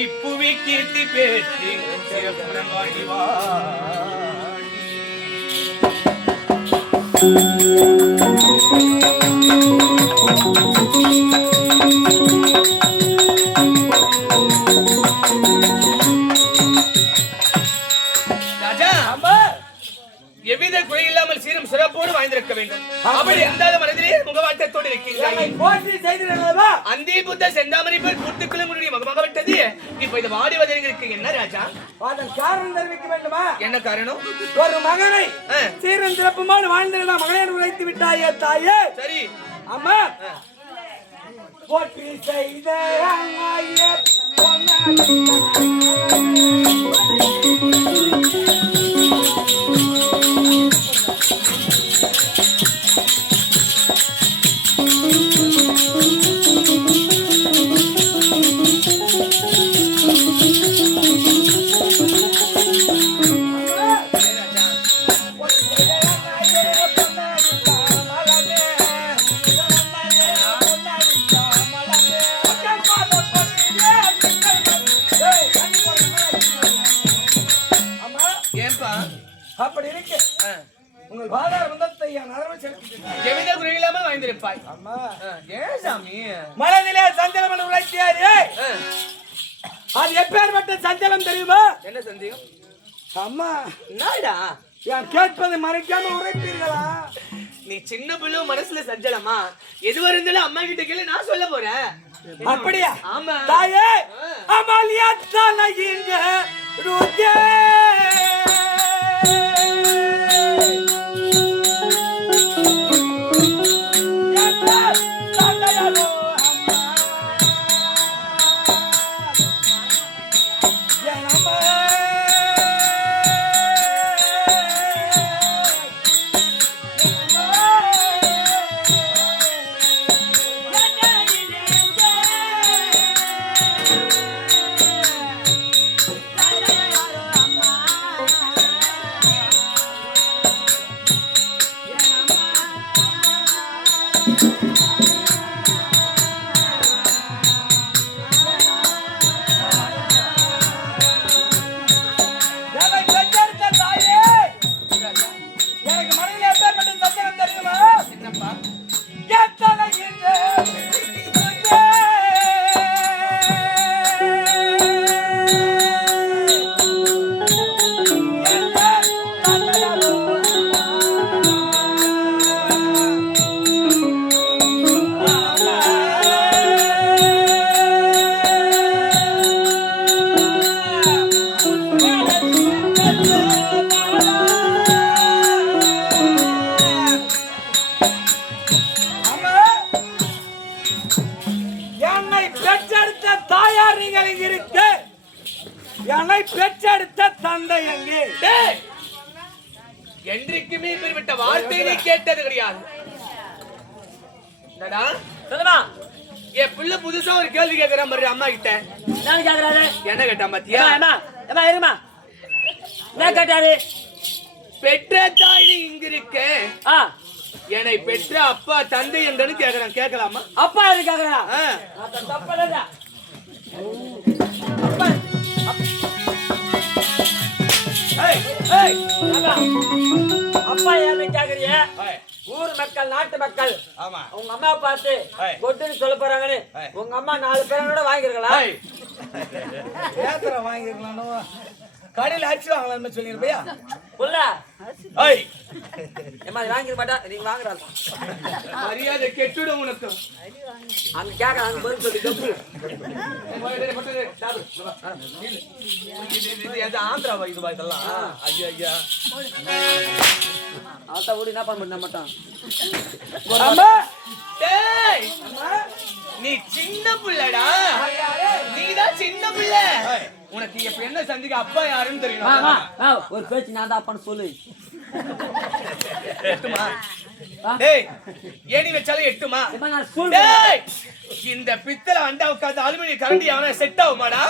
இப்புவி கீர்த்தி பேற்றி சிறப்புடன் வாடி வாடி ராஜா எவ்வித குறை இல்லாமல் சீரும் சிறப்போடு வாழ்ந்திருக்க வேண்டும். அப்படி எந்த மனதிலே முகவாட்டத்தோடு இருக்கிறீர்கள். அந்தி புத்த செந்தாமரை போல் பூத்துக்களும் முகமாக விட்டது. இப்ப இது வாடி வதற்கு என்ன ராஜா காரணம் தெரிவிக்க வேண்டுமா? என்ன காரணம்? ஒரு மகனை சீரும் சிறப்புமான வாழ்ந்திருந்தா மகனை உழைத்து விட்டாயே தாயே. சரி அம்மா போற்றி செய்த எவ்வித குறை இல்லாமல் வாழ்ந்திருப்பாய். அம்மா ஏன் சாமி? மனதிலே சஞ்சலம் என்று உழைத்தியாரே அது எப்பேற்பட்ட சஞ்சலம் தெரியுமா? என்ன சந்தேகம்? அம்மா என்னடா நான் கேட்பதை மறைக்காம உரைப்பீர்களா? நீ சின்ன பிள்ளை மனசுல சஞ்சலமா? எதுவா இருந்தாலும் அம்மா கிட்ட கேளு, நான் சொல்ல போறேன். அப்படியா? ஆமா. தாயே அமாலியா தலையிங்க ருதே என்னை பெற்றெடுத்த தந்தை எங்கே? என்றைக்குமே இப்படிப்பட்ட வார்த்தையை நீ கேட்டது கிடையாது. என்னடா சொல்லுமா? என் பிள்ளை புதுசா ஒரு கேள்வி கேட்கிற மாதிரி அம்மா கிட்ட. என்ன கேக்குறாரு? என்ன கேட்டா பாத்தியா? இருமா. என்ன கேட்டாரு? பெற்ற தாய் நீ இங்க இருக்க, என்னை பெற்ற அப்பா தந்தை எங்கன்னு கேக்குறான். கேட்கலாமா? அப்பா எது கேக்குறா? தப்பா அப்பா ஏன்னு கேக்குறிய? ஊர் மக்கள், நாட்டு மக்கள் உங்க அம்மா பார்த்து கொட்டுன்னு சொல்ல போறாங்கன்னு உங்க அம்மா 4 பேரோட வாங்கிருக்கலாம். வாங்கிருக்கலாம். கடையில் அரிசி வாங்கலாம்னு சொல்லிருப்பையா? புள்ள வாங்கிட மாட்டா, நீங்க வாங்குறாங்க. மரியாதை கெட்டுடும் உனக்கு. அங்க கேக்குறாங்க, அங்க பதில் சொல்லி ஆந்திராவா இது இதெல்லாம்? ஐயா ஐயா ஆத்தா ஓடி என்ன பண்ண மாட்டான். நீ சின்ன பிள்ளடா, நீதான் சின்ன பிள்ளை. உனக்கு எப்ப என்ன சந்திக்க அப்பா யாருன்னு தெரியும்? ஒரு பேச்சு நான் தான் அப்பான்னு சொல்லு. எட்டுமா? டேய் ஏணி வச்சாலும் எட்டுமா? இந்த பித்தளை அண்டா உட்காந்து அலுமினிய கரண்டி அவன செட் ஆகுமாடா?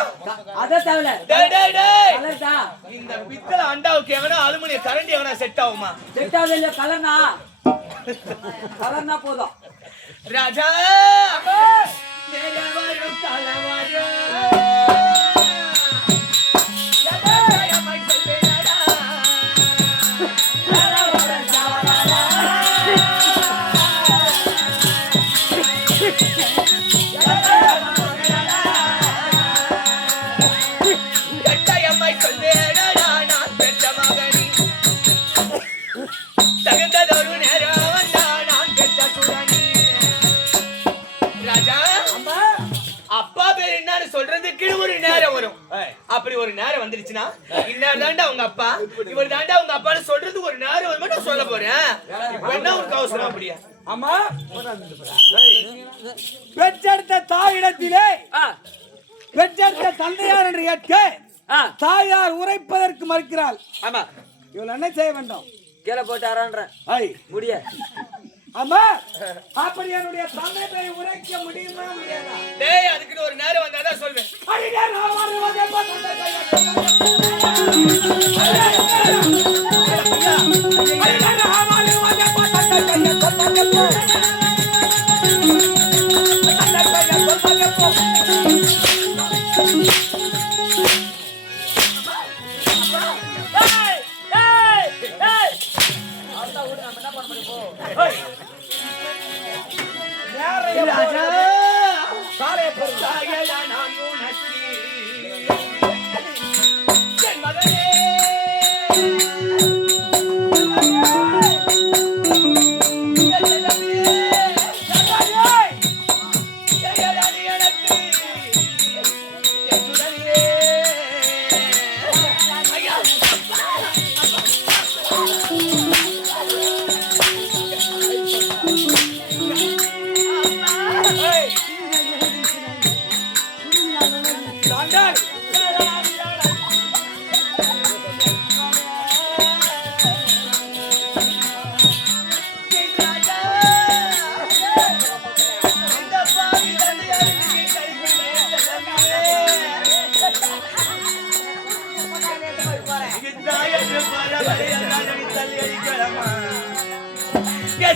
அத தேவல. டேய் டேய் டேய் இந்த பித்தளை அண்டாவுக்கு எவனா அலுமினிய கரண்டி அவன செட் ஆகுமா? செட் ஆகல இல்ல. கலர்னா கலர்னா போதும். ராஜா மேலவாரு கலவாரு அப்படி ஒரு நேரம் வந்துருச்சுன்னா இன்னார் தாண்டா உங்க அப்பா, இவர் தாண்டா உங்க அப்பான்னு சொல்றது ஒரு நேரம் வந்து மட்டும் சொல்ல போறேன். என்ன ஒரு அவசரம்? அப்படியா அம்மா? பெற்றெடுத்த தாயிடத்திலே பெற்றெடுத்த தந்தையார் என்று கேட்க தாயார் உரைப்பதற்கு மறுக்கிறாள். ஆமா, இவள் என்ன செய்ய வேண்டும்? கீழே போட்டாரான்ற முடிய. அம்மா அப்படி என்னுடைய தந்தை உரைக்க முடியுமா முடியாதா? டேய் அதுக்கு ஒரு நேரம் வந்தாதான் சொல்வேன். ராஜா காலைய பொறு சாயலா நான் உனக்கு என் மகனே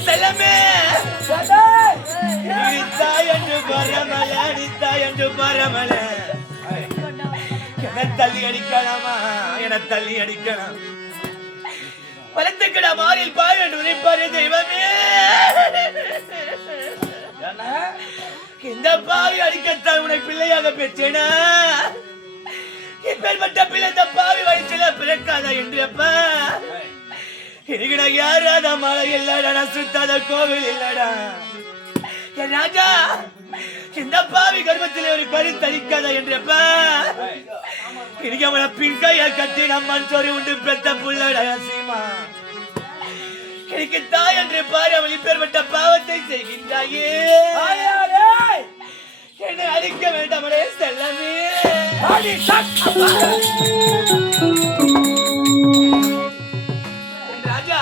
செல்லமே என்று பரமல அடித்தாய் என்று பரமல என தள்ளி அடிக்கலாமா என தள்ளி அடிக்கலாம் வளர்த்துக்கிட மாறில் பாய் என்று உரைப்பாரு தெய்வமே இந்த பாவி அடிக்கத்தான் உன்னை பிள்ளையாக பெற்றேனா இப்பேற்பட்ட பிள்ளை இந்த பாவி வயிற்றில பிறக்காதா என்று அப்பா இன்னைக்கு நான் யாராத மழை இல்லடா நான் சுத்தாத கோவில் இல்லடா என் ராஜா இந்த பாவி கர்ப்பத்திலே ஒரு கருத்தரிக்காதா என்றப்ப இன்னைக்கு அவளை பின் கையை கட்டி நம்மன் சொறி உண்டு பெத்த புள்ளடா சீமா இன்னைக்கு தாய் என்று பாரு அவள் இப்பேற்பட்ட பாவத்தை செய்கின்றாயே என்னை அழிக்க வேண்டாமலே செல்லமே ராஜா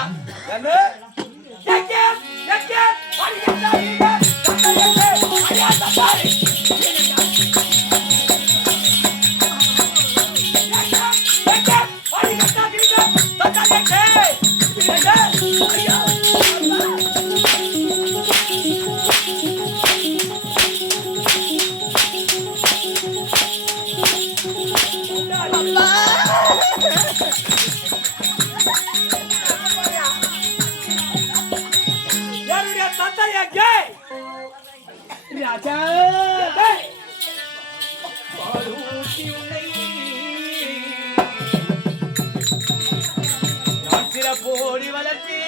ராஜா பாலூட்டி உன்னை நான் சிறப்போடி வளர்த்தி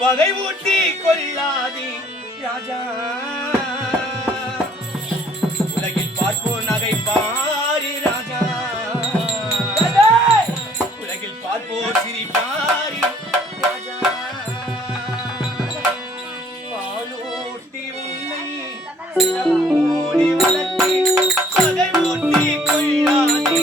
பகை ஊட்டி கொள்ளாதி ராஜா உலகில் பார்ப்போர் நகை பாரி ராஜா உலகில் பார்ப்போர் சிரிப்பாரி ராஜா ஓடி வளர்த்தி பகை ஊட்டி கொள்ளாதே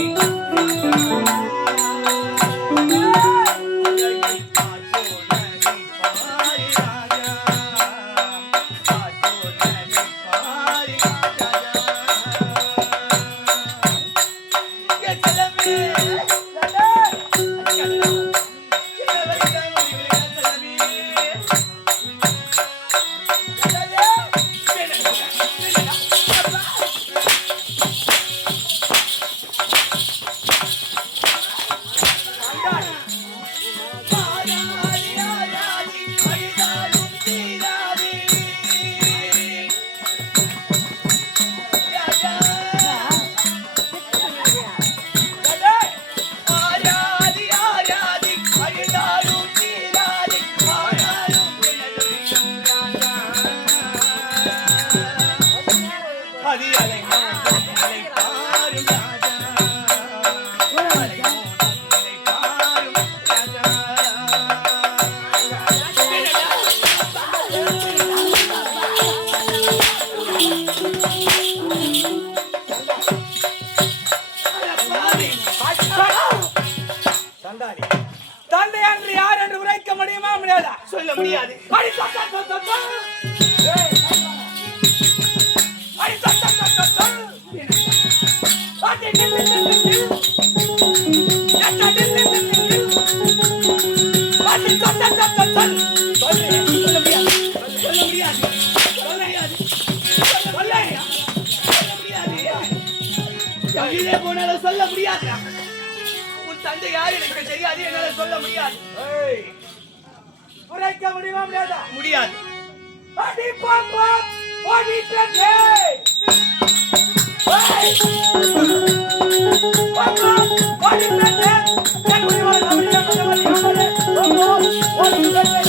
தந்தை என்று யார் என்று உரைக்க முடியுமா முடியாதா? சொல்ல முடியாது. சொல்ல முடியாது. உன் தந்தை யார் எனக்கு தெரியாது, என்னால சொல்ல முடியாது. உரைக்க முடியுமா முடியாதா? முடியாது. அடி பாப்பா ஓடி பெற்றே பாப்பா ஓடி பெற்றே என் உயிரோட தமிழ் தமிழ் ஓடி பெற்றே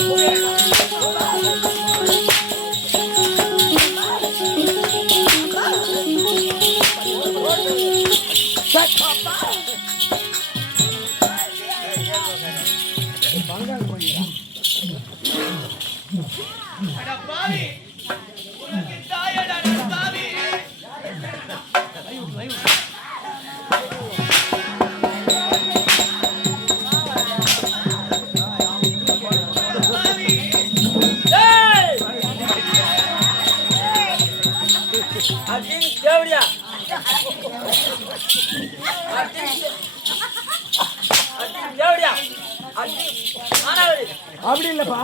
அப்படி இல்லப்பா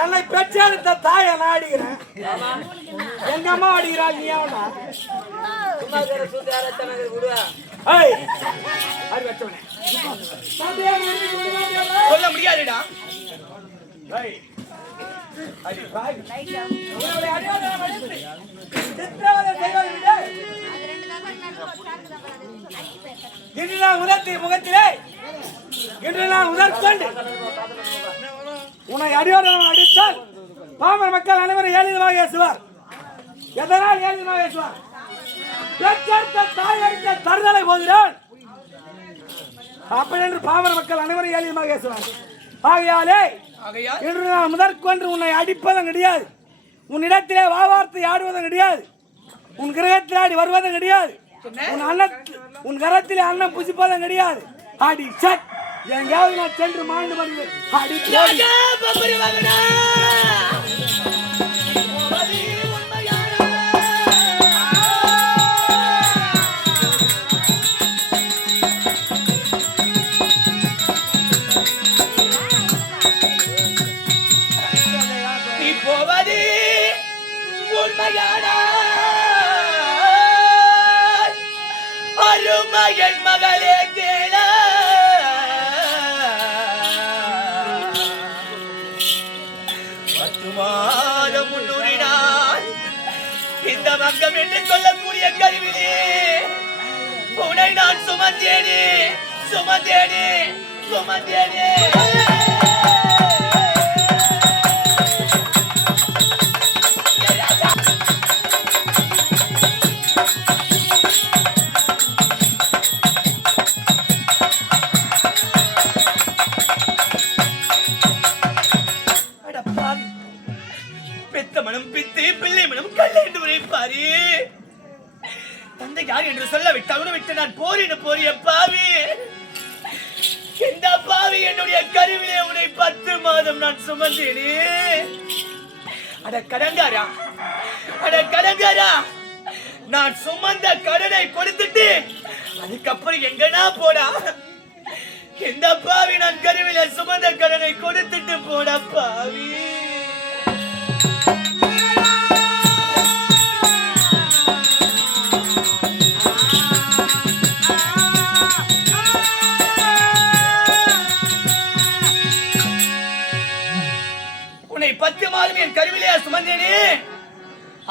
என்னை பெற்றெடுத்த தாயை நான் அடிக்கிறேன் எங்க அம்மா அடிக்கிறாள் நீ அவனா சொல்ல முடியாதுடா இன்று நான் முகத்திலே இன்று நான் முதற்கொண்டு உன்னை அடியோரம் அடித்தால் பாமர மக்கள் அனைவரும் ஏழிதமாக ஏசுவார். எதனால் ஏழிதமாக ஏசுவார்? பெற்றெடுத்த தாய் அடித்த தருதலை போகிறான் அப்படி என்று பாமர மக்கள் அனைவரும் ஏழிதமாக ஏசுவார். ஆகையாலே இன்று நான் முதற்கொண்டு உன்னை அடிப்பதும் கிடையாது, உன்னிடத்திலே வார்த்தை ஆடுவதும் கிடையாது, உன் கிரகத்தில் ஆடி வருவதும் கிடையாது, உன் கரத்திலே அன்னம் புசிப்பதும் கிடையாது. அடி சட் எங்காவது நான் சென்று மாண்டு வருவேன். அடி நீ போவது உண்மையான அருமையன் மகளே கேள மாதம் முன்னூறினார் இந்த மக்கம் என்று சொல்லக்கூடிய கருவிலே உன்னை நான் சுமந்தேனே சுமந்தேனே சுமந்தேனே. தந்தை யார் என்று சொல்ல விட்டு நான் போரின்னு போறிய பாவி, இந்த பாவி என்னுடைய கருவிலே உன்னை 10 மாதம் நான் சுமந்தேனே. அட கடங்காரா, அட கடங்காரா, நான் சுமந்த கடனை கொடுத்துட்டு அதுக்கப்புறம் எங்கனா போடா. இந்த பாவி நான் கருவிலே சுமந்த கடனை கொடுத்துட்டு போடா பாவி. உன்னை 10 மாதம் என் கருவிலே சுமந்தேனே,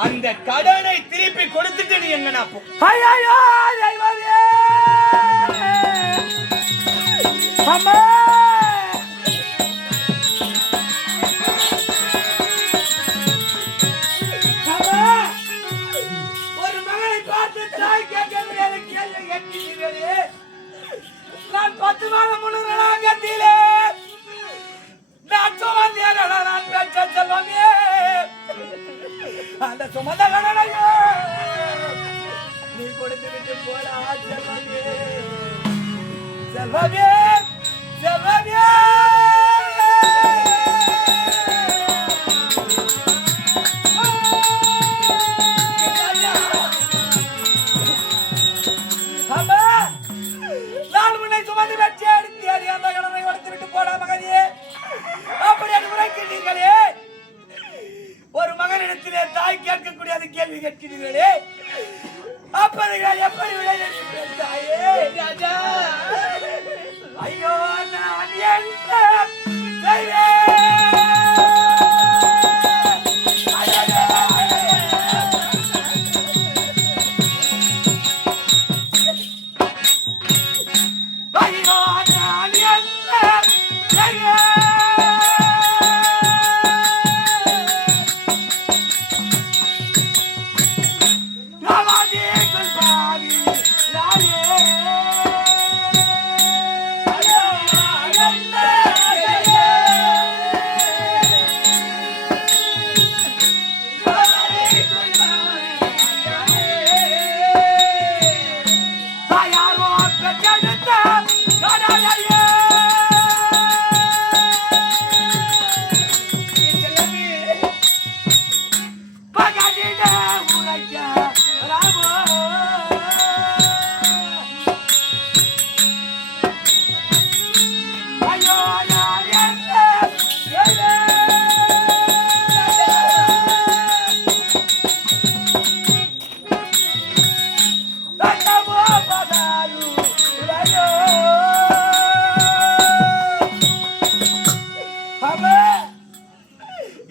அந்த கடனை திருப்பி கொடுத்துட்டு நீ எங்கனா போ. ஐயோ தெய்வமே அம்மா, ஒரு மகனை பார்த்து தாய் கேட்கவில்லை கேள்வி கேட்கிறீர்களே. நான் 10 மாதம் முழுவதிலே நான் சுமந்தேன், நான் பெற்ற செல்வமே அந்த சுமந்த கடனையோ நீ கொடுத்து விட்டு போடா செல்வமே செல்வமே செல்வமே. அம்மா, நான் உன்னை சுமந்து வச்சு எடுத்து அந்த கடனை கொடுத்து விட்டு போடா மகனே அப்படி உரைக்கிறீர்களே. ஒரு மகனிடத்திலே தாய் கேட்கக்கூடிய கேள்வி கேட்கிறீர்களே, அப்படி எப்படி விடை தாயே ராஜா. ஐயோ நான்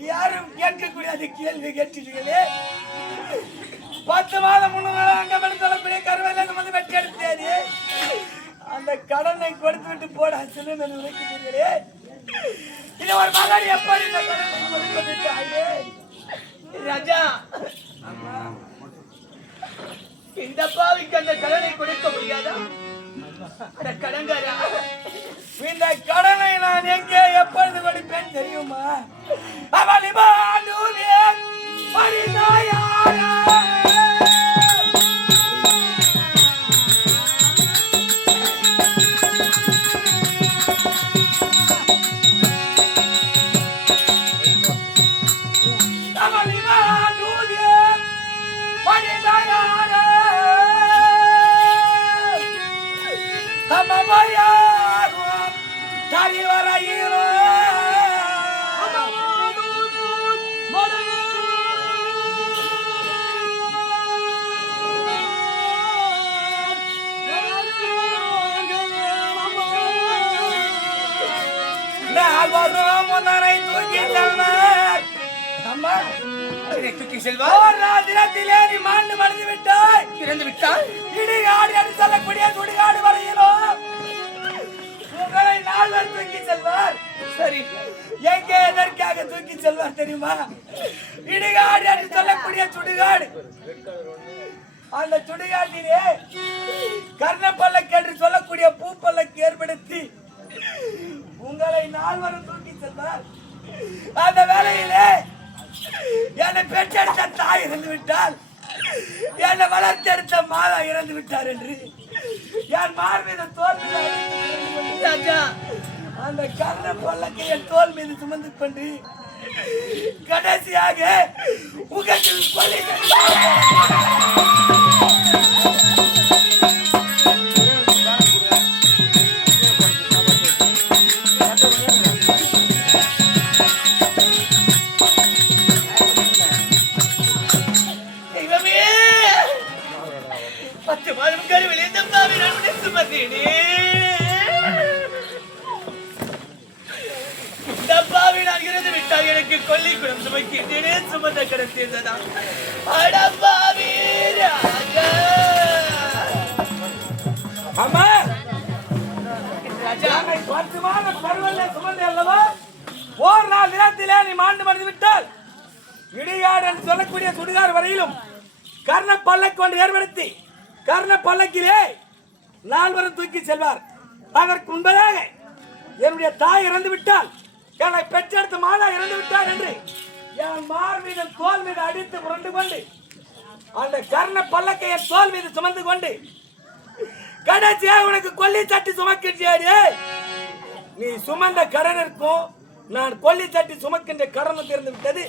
யாரும் கேட்கக்கூடாது கேள்வி கேட்டீர்களே. 10 மாதம் முன்னாடி அங்கமென்று சொல்லக்கூடிய கருவேல வந்து வெட்டி எடுத்தாரு. அந்த கடனை கொடுத்து விட்டு போட சிலுவை உரைக்கிறீர்களே. இது ஒரு மகன் எப்படி இந்த கடனை கொடுப்பது தாயே? ராஜா, இந்த பாவிக்கு அந்த கடனை கொடுக்க முடியாதா? அட கடங்காரா, இந்த கடனை நான் எங்கே எப்பொழுது கொடுப்பேன் தெரியுமா? அவளிமானூரே பரிதாயாரா தூக்கி செல்வார். நீ மாண்டு மடிந்து விட்டாய், இறந்து விட்டால் இடிகாடு என்று சொல்லக்கூடிய சுடுகாடு வரையிலும் உங்களை நால்வர் தூக்கி செல்வார். சரி, எங்கே எதற்காக தூக்கி செல்வார் தெரியுமா? இடிகாடு என்று சொல்லக்கூடிய சுடுகாடு. அந்த சுடுகாட்டிலே கர்ணப்பல்லக்கு என்று சொல்லக்கூடிய பூப்பல்லக்கு ஏற்படுத்தி உங்களை நால்வரும் தூக்கி செல்வார். அந்த வேளையிலே என்னை பெற்றெடுத்த தாய் இறந்து விட்டால், என்னை வளர்த்தெடுத்த மாதா இறந்து விட்டார் என்று என் மார்பீத தோல் மீது ராஜா, அந்த கர்ண பல்லக்கை என் தோல் மீது சுமந்து கொண்டு கடைசியாக முகத்தில் கொலை எனக்கு கொல்லிக்குளம் சுமைக்கின்றே சுமந்த கடத்தா. அம்மா, ராஜாவை 10 மாத பருவல்ல சுமந்தே அல்லவா? ஓர் நாள் நிலத்திலே நீ மாண்டு மடிந்து விட்டால் இடிகாடு என்று சொல்லக்கூடிய சுடுகாடு வரையிலும் கர்ண பல்லக்கு கொண்டு ஏற்படுத்தி கர்ண பல்லக்கிலே நால்வரும் தூக்கி செல்வார். அதற்கு முன்பதாக என்னுடைய தாய் இறந்து விட்டால், என்னை பெற்றெடுத்த மாதா இறந்து விட்டார் என்று என் மார் மீது தோல் மீது அடித்து புரண்டு கொண்டு அந்த கர்ண பல்லக்கை என் தோல் மீது சுமந்து கொண்டு கடைசியாக உனக்கு கொல்லி சட்டி சுமக்கின்றியாரு. நீ சுமந்த கடனிற்கும் நான் கொல்லி சட்டி சுமக்கின்ற கடனை திறந்து விட்டது.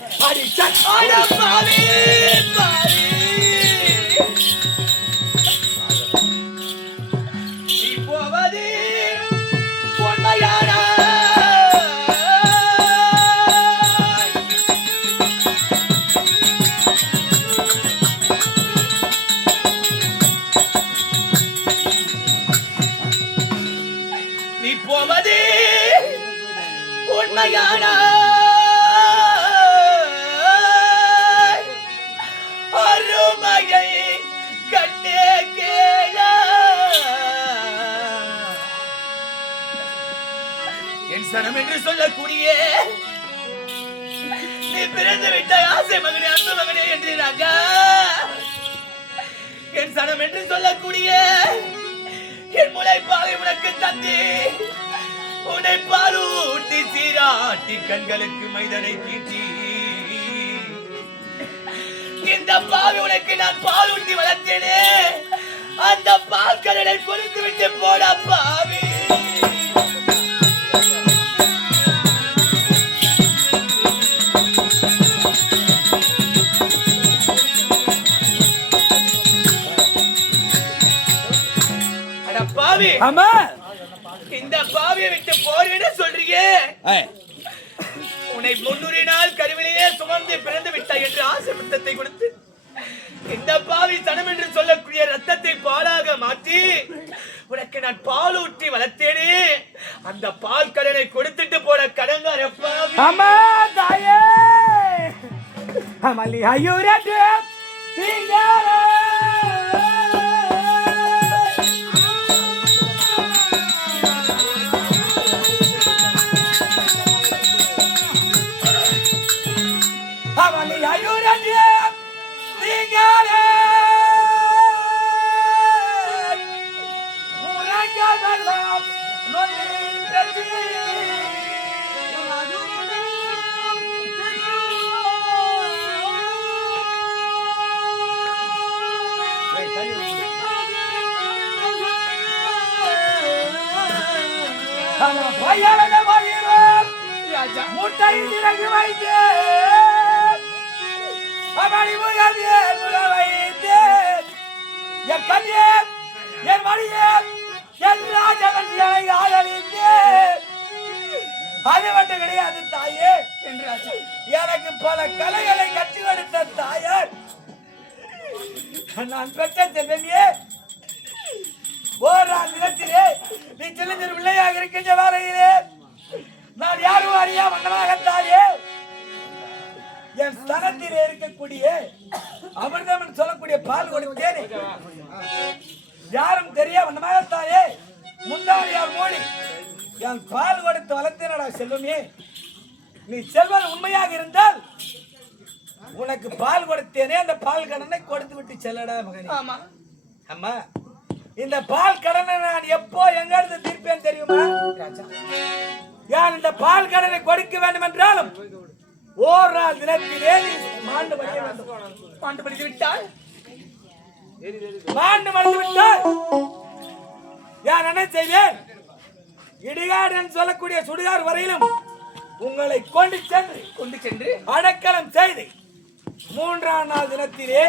அருமையை கண்டே கேள என் சனம் என்று சொல்லக்கூடிய நீ பிறந்து விட்ட ஆசை மகனே அன்பு மகனே என்று ராஜா என் சனம் என்று சொல்லக்கூடிய என் முளைப்பாவை உனக்கு தந்தி உன்னை பாலூட்டி சீராட்டி கண்களுக்கு மைதனை தீட்டி இந்த பாவி உனக்கு நான் பாலூட்டி வளர்த்தேனே அந்த பால் கடலை கொடுத்து விட்டு போட பாவி பாவி ஆமா இந்த பாவியை விட்டு போறேன்னு சொல்றியே உன்னை 300 நாள் கருவிலேயே சுமந்து பிறந்து விட்டாய் என்று ஆசீர்வாதத்தை கொடுத்து இந்த பாவி சனம் என்று சொல்லக்கூடிய ரத்தத்தை பாலாக மாற்றி உனக்கு நான் பால் ஊற்றி வளர்த்தேனே அந்த பால் கடனை கொடுத்துட்டு போன கடங்கார பாவி ஆமா தாயே அமலி ஐயூரே நீங்கரே முட்டை இறங்கி வைத்து அவளி முகவே முக வைத்து என் கண்ணியே என் வழியே என் ராஜவண்டியை ஆதரித்து அது மட்டும் கிடையாது தாயே என்று எனக்கு பல கலைகளை கற்றுக் கொடுத்த தாயார் நான் பெற்ற செல்வனியே ஓரான் நிலத்திலே நீ சின்னஞ்சிறு பிள்ளையாக இருக்கின்ற வேலையிலே நான் யாரும் அறியா மன்னனாகத்தாயே என் ஸ்தனத்திலே இருக்கக்கூடிய அமிர்தம் சொல்லக்கூடிய பால் கொடுத்தேனே யாரும் தெரியா மன்னமாகத்தாயே முந்தாரியால் மூடி என் பால் கொடுத்து வளர்த்தேனடா செல்வமே நீ செல்வன் உண்மையாக இருந்தால் உனக்கு பால் கொடுத்தேனே அந்த பால் கடனை கொடுத்து விட்டு செல்லடா மகனே. ஆமா அம்மா இந்த பால் கடனை நான் எப்போ எங்கிருந்து தீர்ப்பேன் தெரியுமா? யார் இந்த பால் கடனை கொடுக்க வேண்டும் என்றாலும் ஓரால் தினத்திலே நீ மாண்டு படிக்க வேண்டும். மாண்டு படித்து விட்டால் மாண்டு மறந்து விட்டால் யார் என்ன செய்வேன்? இடிகாடு என்று சொல்லக்கூடிய சுடுகார் வரையிலும் உங்களை கொண்டு சென்று அடக்கலம் செய்து 3ஆம் நாள் தினத்திலே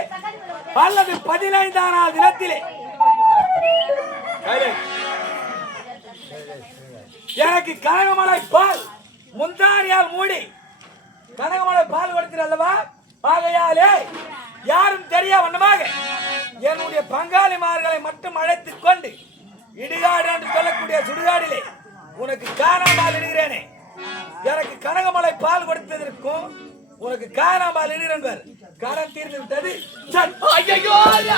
அல்லது 15ஆம் நாள் தினத்திலே எனக்கு கனகமலை பால் முந்தாரியால் மூடி கனகமலை பால் கொடுக்கிற அல்லவா? ஆகையாலே யாரும் தெரிய வண்ணமாக என்னுடைய பங்காளிமார்களை மட்டும் அழைத்துக் கொண்டு இடுகாடு என்று சொல்லக்கூடிய சுடுகாடிலே உனக்கு காணாமல் இடுகிறேனே. எனக்கு கனகமலை பால் கொடுத்ததற்கும் உனக்கு காணாமல் இடுகிறேன். கடன் தீர்ந்து விட்டது. ஐயோ ராஜா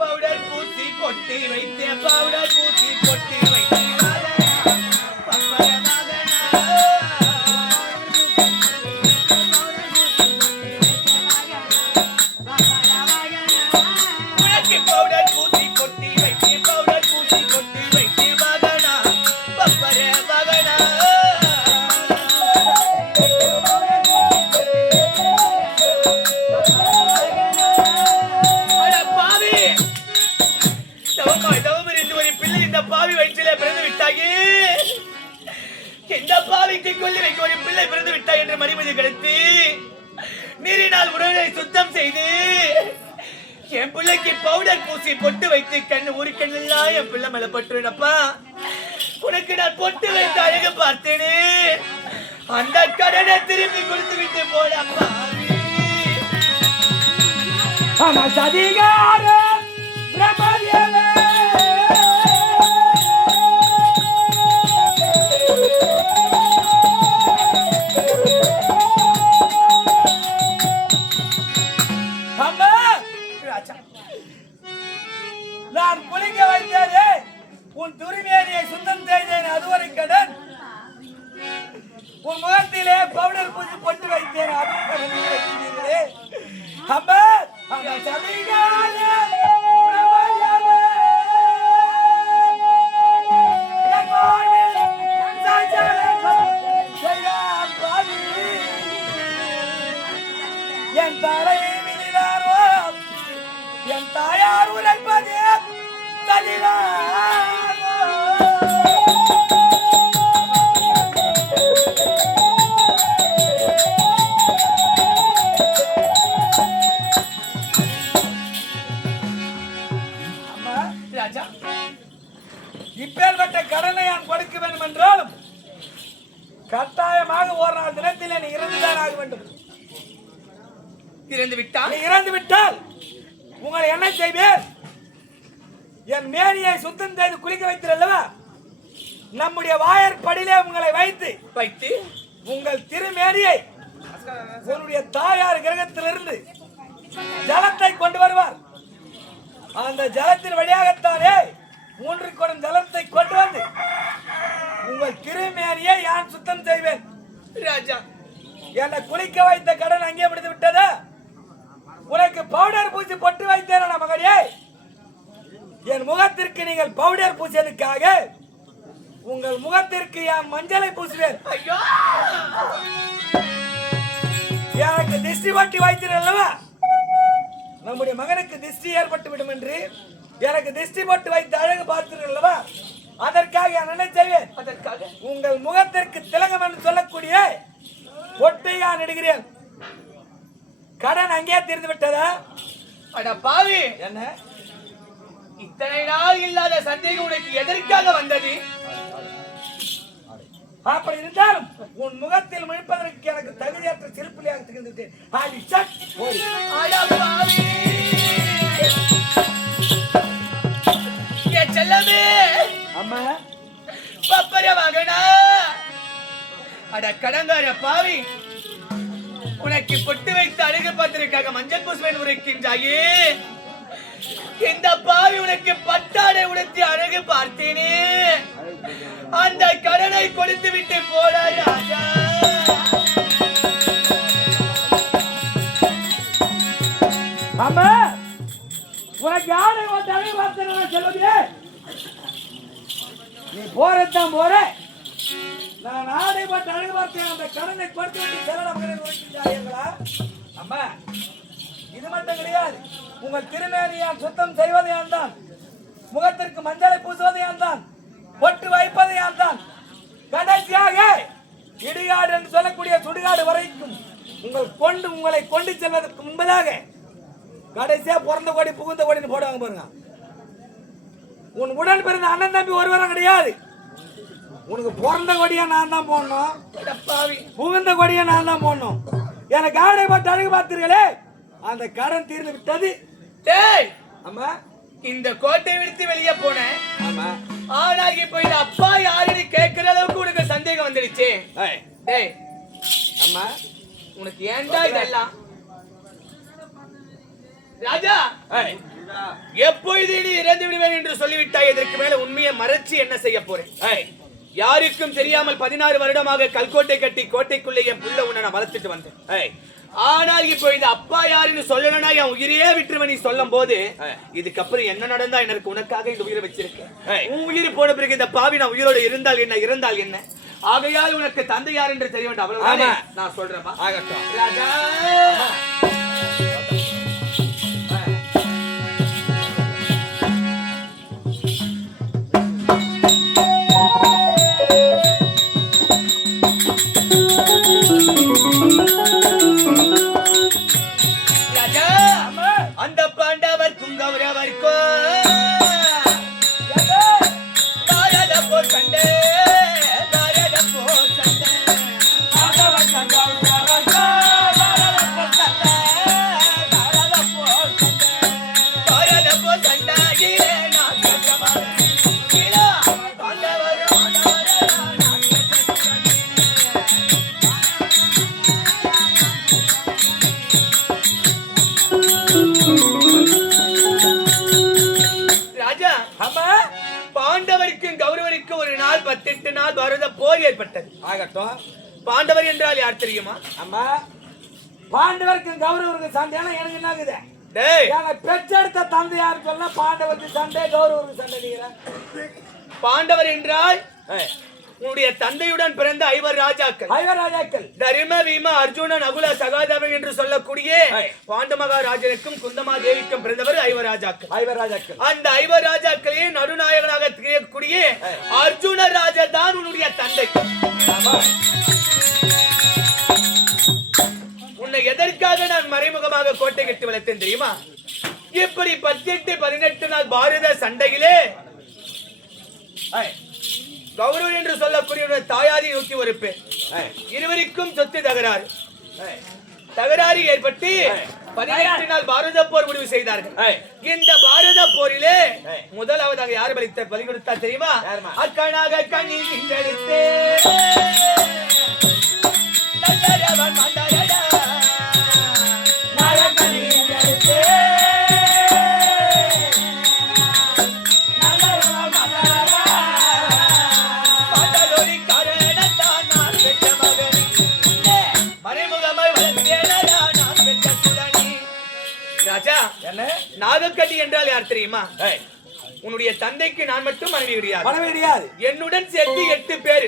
பவுடர் பூசி பொட்டி வைத்தேன் பவுடர் பூசி பொட்டி வைத்தேன் பவுடர் பூசி பொட்டி வைத்தேன் பவுடர் பூசி பொட்டி வைத்தேன் மகனா பப்பரே மகனா பாவி வயிற்றிலே பிறந்து விட்டாயே இந்த பாவிக்கு கொல்லி வைக்க ஒரு பிள்ளை பிறந்து விட்டாய் என்ற மணிமதி கிடைத்து நீரினால் உடலை சுத்தம் செய்து என் பிள்ளைக்கு பவுடர் பூசி பொட்டு வைத்து கண்ணு ஒரு கண்ணெல்லாம் என் பிள்ளை மேல பட்டுருப்பா உனக்கு நான் பொட்டு வைத்து அழகு பார்த்தேனே அந்த கடனை திருப்பி கொடுத்து விட்டு போடப்பா உன் முகத்திலே பவுடர் பூசி பொட்டு வைத்தேன் அதுவும் வைக்கிறீர்களே அம்மா அந்த சதிகால பிரபலமே என் தலை விதிலாரோ என் தாயார் உரைப்பதே தலிலாரோ அம்மா ராஜா இப்பேற்பட்ட கடனை நான் கொடுக்க வேண்டும் என்றாலும் கட்டாயமாக ஒரு நாள் தினத்தில் நீ இறந்துதான் ஆக வேண்டும். இறந்து விட்டால் நீ இறந்து விட்டால் உங்களை என்ன செய்வேன்? என் மேனியை சுத்தம் செய்து குளிக்க வைத்தீரல்லவா, நம்முடைய வாயற்படியிலே உங்களை வைத்து உங்கள் திருமேனியை உன்னுடைய தாயார் கிரகத்திலிருந்து ஜலத்தை கொண்டு வருவார். அந்த ஜலத்தின் வழியாகத்தானே 3 குடம் ஜலத்தை கொண்டு வந்து உங்கள் திருமேனியை நான் சுத்தம் செய்வேன். ராஜா என்னை குளிக்க வைத்த கடன் அங்கே முடிந்து விட்டதா? உனக்கு பவுடர் பூசி பொட்டு வைத்தேன் மகனே. என் முகத்திற்கு நீங்கள் பவுடர் பூசியதுக்காக உங்கள் முகத்திற்கு என் மஞ்சளை பூசுவேன். ஐயோ எனக்கு திஷ்டி பட்டி வைத்தீரல்லவா, நம்முடைய மகனுக்கு திஷ்டி ஏற்பட்டு விடும் என்று எனக்கு திஷ்டி போட்டு வைத்து அழகு பார்த்தீர்கள்வா, அதற்காக என்ன செய்வேன்? அதற்காக உங்கள் முகத்திற்கு திலகம் என்று சொல்லக்கூடிய பொட்டை நான் இடுகிறேன். கடன் அங்கே தீர்ந்து விட்டதா? அட பாவி, என்ன இத்தனை நாள் இல்லாத சந்தேகம் உனக்கு எதற்காக வந்தது? அப்படி இருந்தாலும் உன் முகத்தில் முழிப்பதற்கு எனக்கு தகுதியற்ற சிறுப்பிலியாக திகழ்ந்துட்டு அட பாவி, என் செல்லமே அம்மா பப்பர மகனா, அட கடங்கார பாவி, உனக்கு பொட்டு வைத்து அழகு பார்த்திருக்காக மஞ்சள் பூசுவேன் உரைக்கின்றாயே. இந்த பாவி உனக்கு பட்டாடை உடுத்தி அழகு பார்த்தேனே, அந்த கடனை கொடுத்து விட்டு போடா ராஜா. அம்மா உனக்கு யாரை வந்து அழகு பார்த்தேன் சொல்லுங்க. நீ போறதான் போற, நான் ஆடை போட்டு அழகு பார்த்தேன். அந்த கடனை கொடுத்து விட்டு செல்ல மகனை. அம்மா இது மட்டும் கிடையாது, உங்கள் திருமேனியால் சுத்தம் செய்வதையால் தான், முகத்திற்கு மஞ்சளை பூசுவதையால் தான், பொட்டு வைப்பதையால் தான், கடைசியாக இடுகாடு என்று சொல்லக்கூடிய சுடுகாடு வரைக்கும் உங்களை கொண்டு செல்வதற்கு முன்பதாக கடைசியா பிறந்த கோடி புகுந்த கோடின்னு போடுவாங்க பாருங்க. உன் உடன் பிறந்த அண்ணன் தம்பி ஒருவரும் கிடையாது. உனக்கு பிறந்த கொடியா நான் தான் போடணும், புகுந்த கொடியா நான் தான் போடணும். எனக்கு ஆடை போட்டு அழகு பார்த்தீர்களே, அந்த கடன் தீர்ந்து விட்டது. டேய் அம்மா இந்த கோட்டை விடுத்து வெளியே போனேன். ஆமா, ஆனா இப்ப இந்த அப்பா யாருன்னு கேட்கிற அளவுக்கு உனக்கு சந்தேகம் வந்துடுச்சு. டேய் அம்மா உனக்கு ஏன்டா இதெல்லாம்? ராஜா எப்பொழுது நீ இறந்து விடுவேன் என்று சொல்லிவிட்டாய், இதற்கு மேல உண்மையை மறைச்சு என்ன செய்ய போறேன்? யாருக்கும் தெரியாமல் 16 வருடமாக கல்கோட்டை கட்டி கோட்டைக்குள்ளே என் புள்ள உன்னை நான் வளர்த்துட்டு வந்தேன். ஆனால் இப்போ இந்த அப்பா யாருன்னு சொல்லணும்னா என் உயிரையே விட்டுருவ நீ சொல்லும் போது, இதுக்கப்புறம் என்ன நடந்தா எனக்கு உனக்காக இந்த உயிரை வச்சிருக்கேன். உன் உயிர் போன பிறகு இந்த பாவி நான் உயிரோடு இருந்தால் என்ன இறந்தால் என்ன, ஆகையால் உனக்கு தந்தை யார் என்று தெரிய வேண்டாம். அவ்வளவுதானே நான் சொல்றேன். ராஜா அந்த பாண்டவர்க்கும் கௌரவர்க்கும் பாரத போர் சண்டை, பாரத போர் சண்டை, பாண்டவர்க்கும் கௌரவர்க்கும் பாரத போர் சண்டை, பாரத போர் சண்டையிலே நான் கேட்கவாரே கீழா பாண்டவரும் பாண்டவருக்கும் கௌரவருக்கும் ஒரு நாள் 18 நாள் பாரத போர் ஏற்பட்டது. ஆகட்டும், பாண்டவர் என்றால் யார் தெரியுமா? அம்மா பாண்டவருக்கும் கௌரவருக்கும் சண்டையான எனக்கு என்ன ஆகுது? டேய் எனக்கு பெற்றெடுத்த தந்தை யாரு சொன்னா பாண்டவருக்கு சண்டை கௌரவருக்கு சண்டை நீங்க பாண்டவர் என்றால் உன்னுடைய தந்தையுடன் பிறந்த 5 ராஜாக்கள். ராஜாக்கள் தர்ம பீம அர்ஜுன நகுல சகாதேவன் என்று சொல்லக்கூடிய பாண்டு மகாராஜனுக்கும் குந்தமா தேவிக்கும் பிறந்தவர் 5 ராஜாக்கள். அந்த 5 ராஜாக்களே நடுநாயகனாக திகழக்கூடிய அர்ஜுன ராஜா தான் உன்னுடைய தந்தை. உன்னை எதற்காக நான் மறைமுகமாக கோட்டை கட்டி வளர்த்தேன் தெரியுமா? இப்படி 18 நாள் பாரத சண்டையிலே கௌரவன் என்று சொல்லக்கூடிய தாயாரி நோக்கி ஒரு பேர் இருவருக்கும் சொத்து தகராறு ஏற்பட்டு 18 நாள் பாரத போர் முடிவு செய்தார்கள். இந்த பாரத போரிலே முதலாவதாக யார் பலி கொடுத்தா தெரியுமா? அக்கனாக கண்ணில் இந்தெடுத்தே ராஜா நாகக்கட்டி என்றால் யார் தெரியுமா? உன்னுடைய தந்தைக்கு நான் மட்டும் மனைவி கிடையாது. என்னுடன் சேர்த்து 8 பேர்.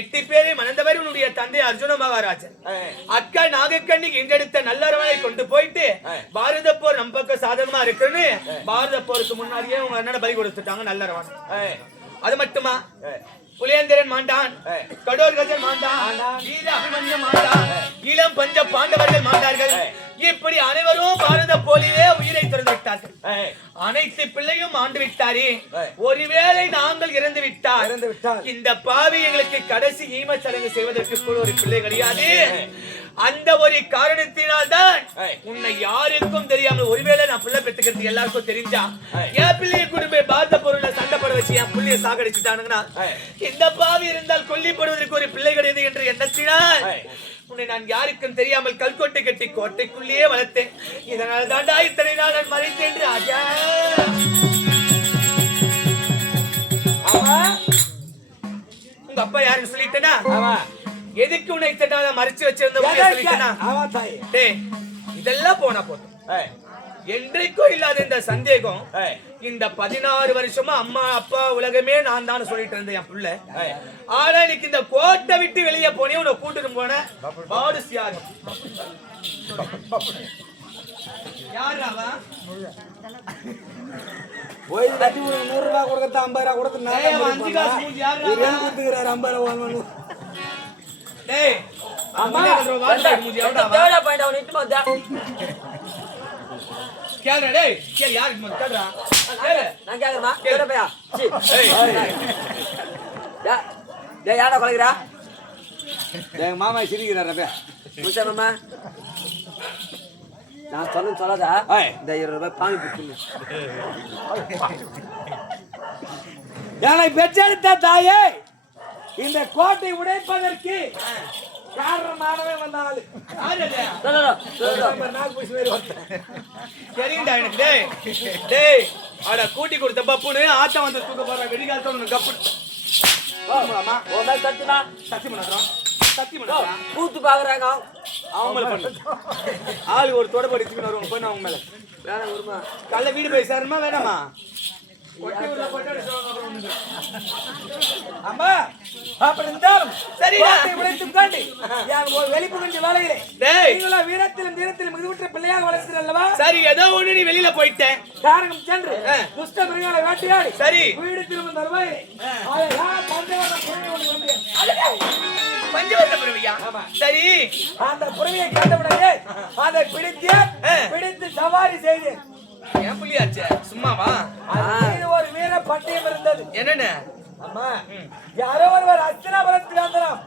8 பேரை மணந்தவர் உன்னுடைய தந்தை அர்ஜுன மகாராஜன். அக்கா நாகக்கண்ணிக்கு இன்றெடுத்த நல்லறவனை கொண்டு போயிட்டு பாரத போர் நம்ம பக்கம் சாதகமா இருக்குன்னு பாரத போருக்கு முன்னாடியே உங்க அண்ணனை பலி கொடுத்துட்டாங்க நல்லறவன். அது மட்டுமா புலியேந்திரன் மாண்டான், கடோர் கஜன் மாண்டான், வீர அபிமன்யு மாண்டான், இளம் பஞ்ச பாண்டவர்கள் மாண்டார்கள். இப்படி அனைவரும் பாரத போரிலே உயிரை துறந்து விட்டார்கள். அனைத்து பிள்ளையும் ஆண்டு விட்டாரே. ஒருவேளை நாங்கள் இறந்து விட்டார் இந்த பாவி எங்களுக்கு கடைசி ஈம சடங்கு செய்வதற்கு கூட ஒரு பிள்ளை கிடையாது. அந்த ஒரு காரணத்தினால் தான் உன்னை யாருக்கும் தெரியாமல் ஒருவேளை நான் பிள்ளை பெற்றுக்கிறது எல்லாருக்கும் தெரிஞ்சா என் பிள்ளைய குடும்ப பாரத பொருளை சண்டைப்பட வச்சு என் பிள்ளைய சாகடிச்சுட்டானுங்கன்னா இந்த பாவி இருந்தால் கொல்லிப்படுவதற்கு ஒரு பிள்ளை கிடையாது என்று எண்ணத்தினால் உன்னை நான் யாருக்கும் தெரியாமல் கல்கோட்டை கட்டி கோட்டைக்குள்ளேயே வளர்த்தேன். இதனால் தாண்டா இத்தனை நாள் நான் மறைத்தேன் ராஜா. உங்க அப்பா யாருன்னு சொல்லிட்டேனா? எதுக்கு உன்னை இத்தனை நாள் மறைச்சு வச்சிருந்த இதெல்லாம் போனா போதும். என்றைக்கும் இல்லாத இந்த சந்தேகம் இந்த 16 வருஷமா அம்மா அப்பா உலகமே நான் தான் சொல்லிட்டு இருந்தேன் என் புள்ள. ஆனா இன்னைக்கு இந்த கோட்டை விட்டு வெளியே போனே உன்னை கூட்டிட்டு போன பாடு சியாகம் யாராவா? போய் 100 ரூபாய் கொடுத்த 50 ரூபாய் கொடுத்து 5 காசு மூஞ்சி யாரா கொடுத்துறாரு 50 ரூபாய். டேய் அம்மா வந்து மூஞ்சி எவடா தேவடா பாயிண்ட் அவன் இட்டு வந்தா கேளு. டேய் கேளு யாருக்கு மன் கேளுடா. கேளு நான் கேக்குறேன். கேளு பையா. ஏய் டேய் யாரா கொலைங்கறா? டேய் மாமா சிரிக்கிறாரா பே. முச்சா மாமா நான் சொல்லாத இந்த 20 ரூபாய் பாங்கி கொடுத்துங்க. யானை பெற்றெடுத்த தாயே இந்த கோட்டை உடைப்பதற்கு காரணமானவே வந்தாலும் சரிங்கடா எனக்கு. டேய் டேய் அட கூட்டி கொடுத்த பப்புன்னு ஆட்டம் வந்து தூக்க போற வெடிகாலத்த ஒண்ணு கப்பு ஆமாமா ஓ மேல சத்தினா சத்தியம் பண்றான் கூத்து பாக்குறாங்க அவங்க மேல பண்ணு. ஆளு ஒரு தொடபடி தூக்கி வருவாங்க போய் அவங்க மேல வேணா வருமா கல்ல வீடு போய் சேரணுமா வேணாமா? அம்மா அப்படி இருந்தாலும் சரிடா உடைத்தும் காண்டி யார் ஒரு வெளிப்பு கொஞ்சம் வேலையிலே நீங்களா வீரத்திலும் வீரத்திலும் மிகுதிவிட்ட பிள்ளையாக வளர்த்தீர்கள் அல்லவா? சரி ஏதோ ஒண்ணு நீ வெளியில போயிட்டேன் காரணம் சென்று துஷ்ட மிருகங்களை வேட்டையாடி சரி வீடு திரும்ப தருவாய். பஞ்சவர்ண புறவியா? சரி அந்த புறவியை கண்டவுடனே அதை பிடித்து சவாரி செய்தேன். ஏன் புள்ளியாச்சே சும்மாவா? ஒரு வீர பட்டயம் இருந்தது. என்னன்னு? அம்மா யாரோ ஒருவர் அஸ்தினாபுரத்துக்கு வந்தலாம்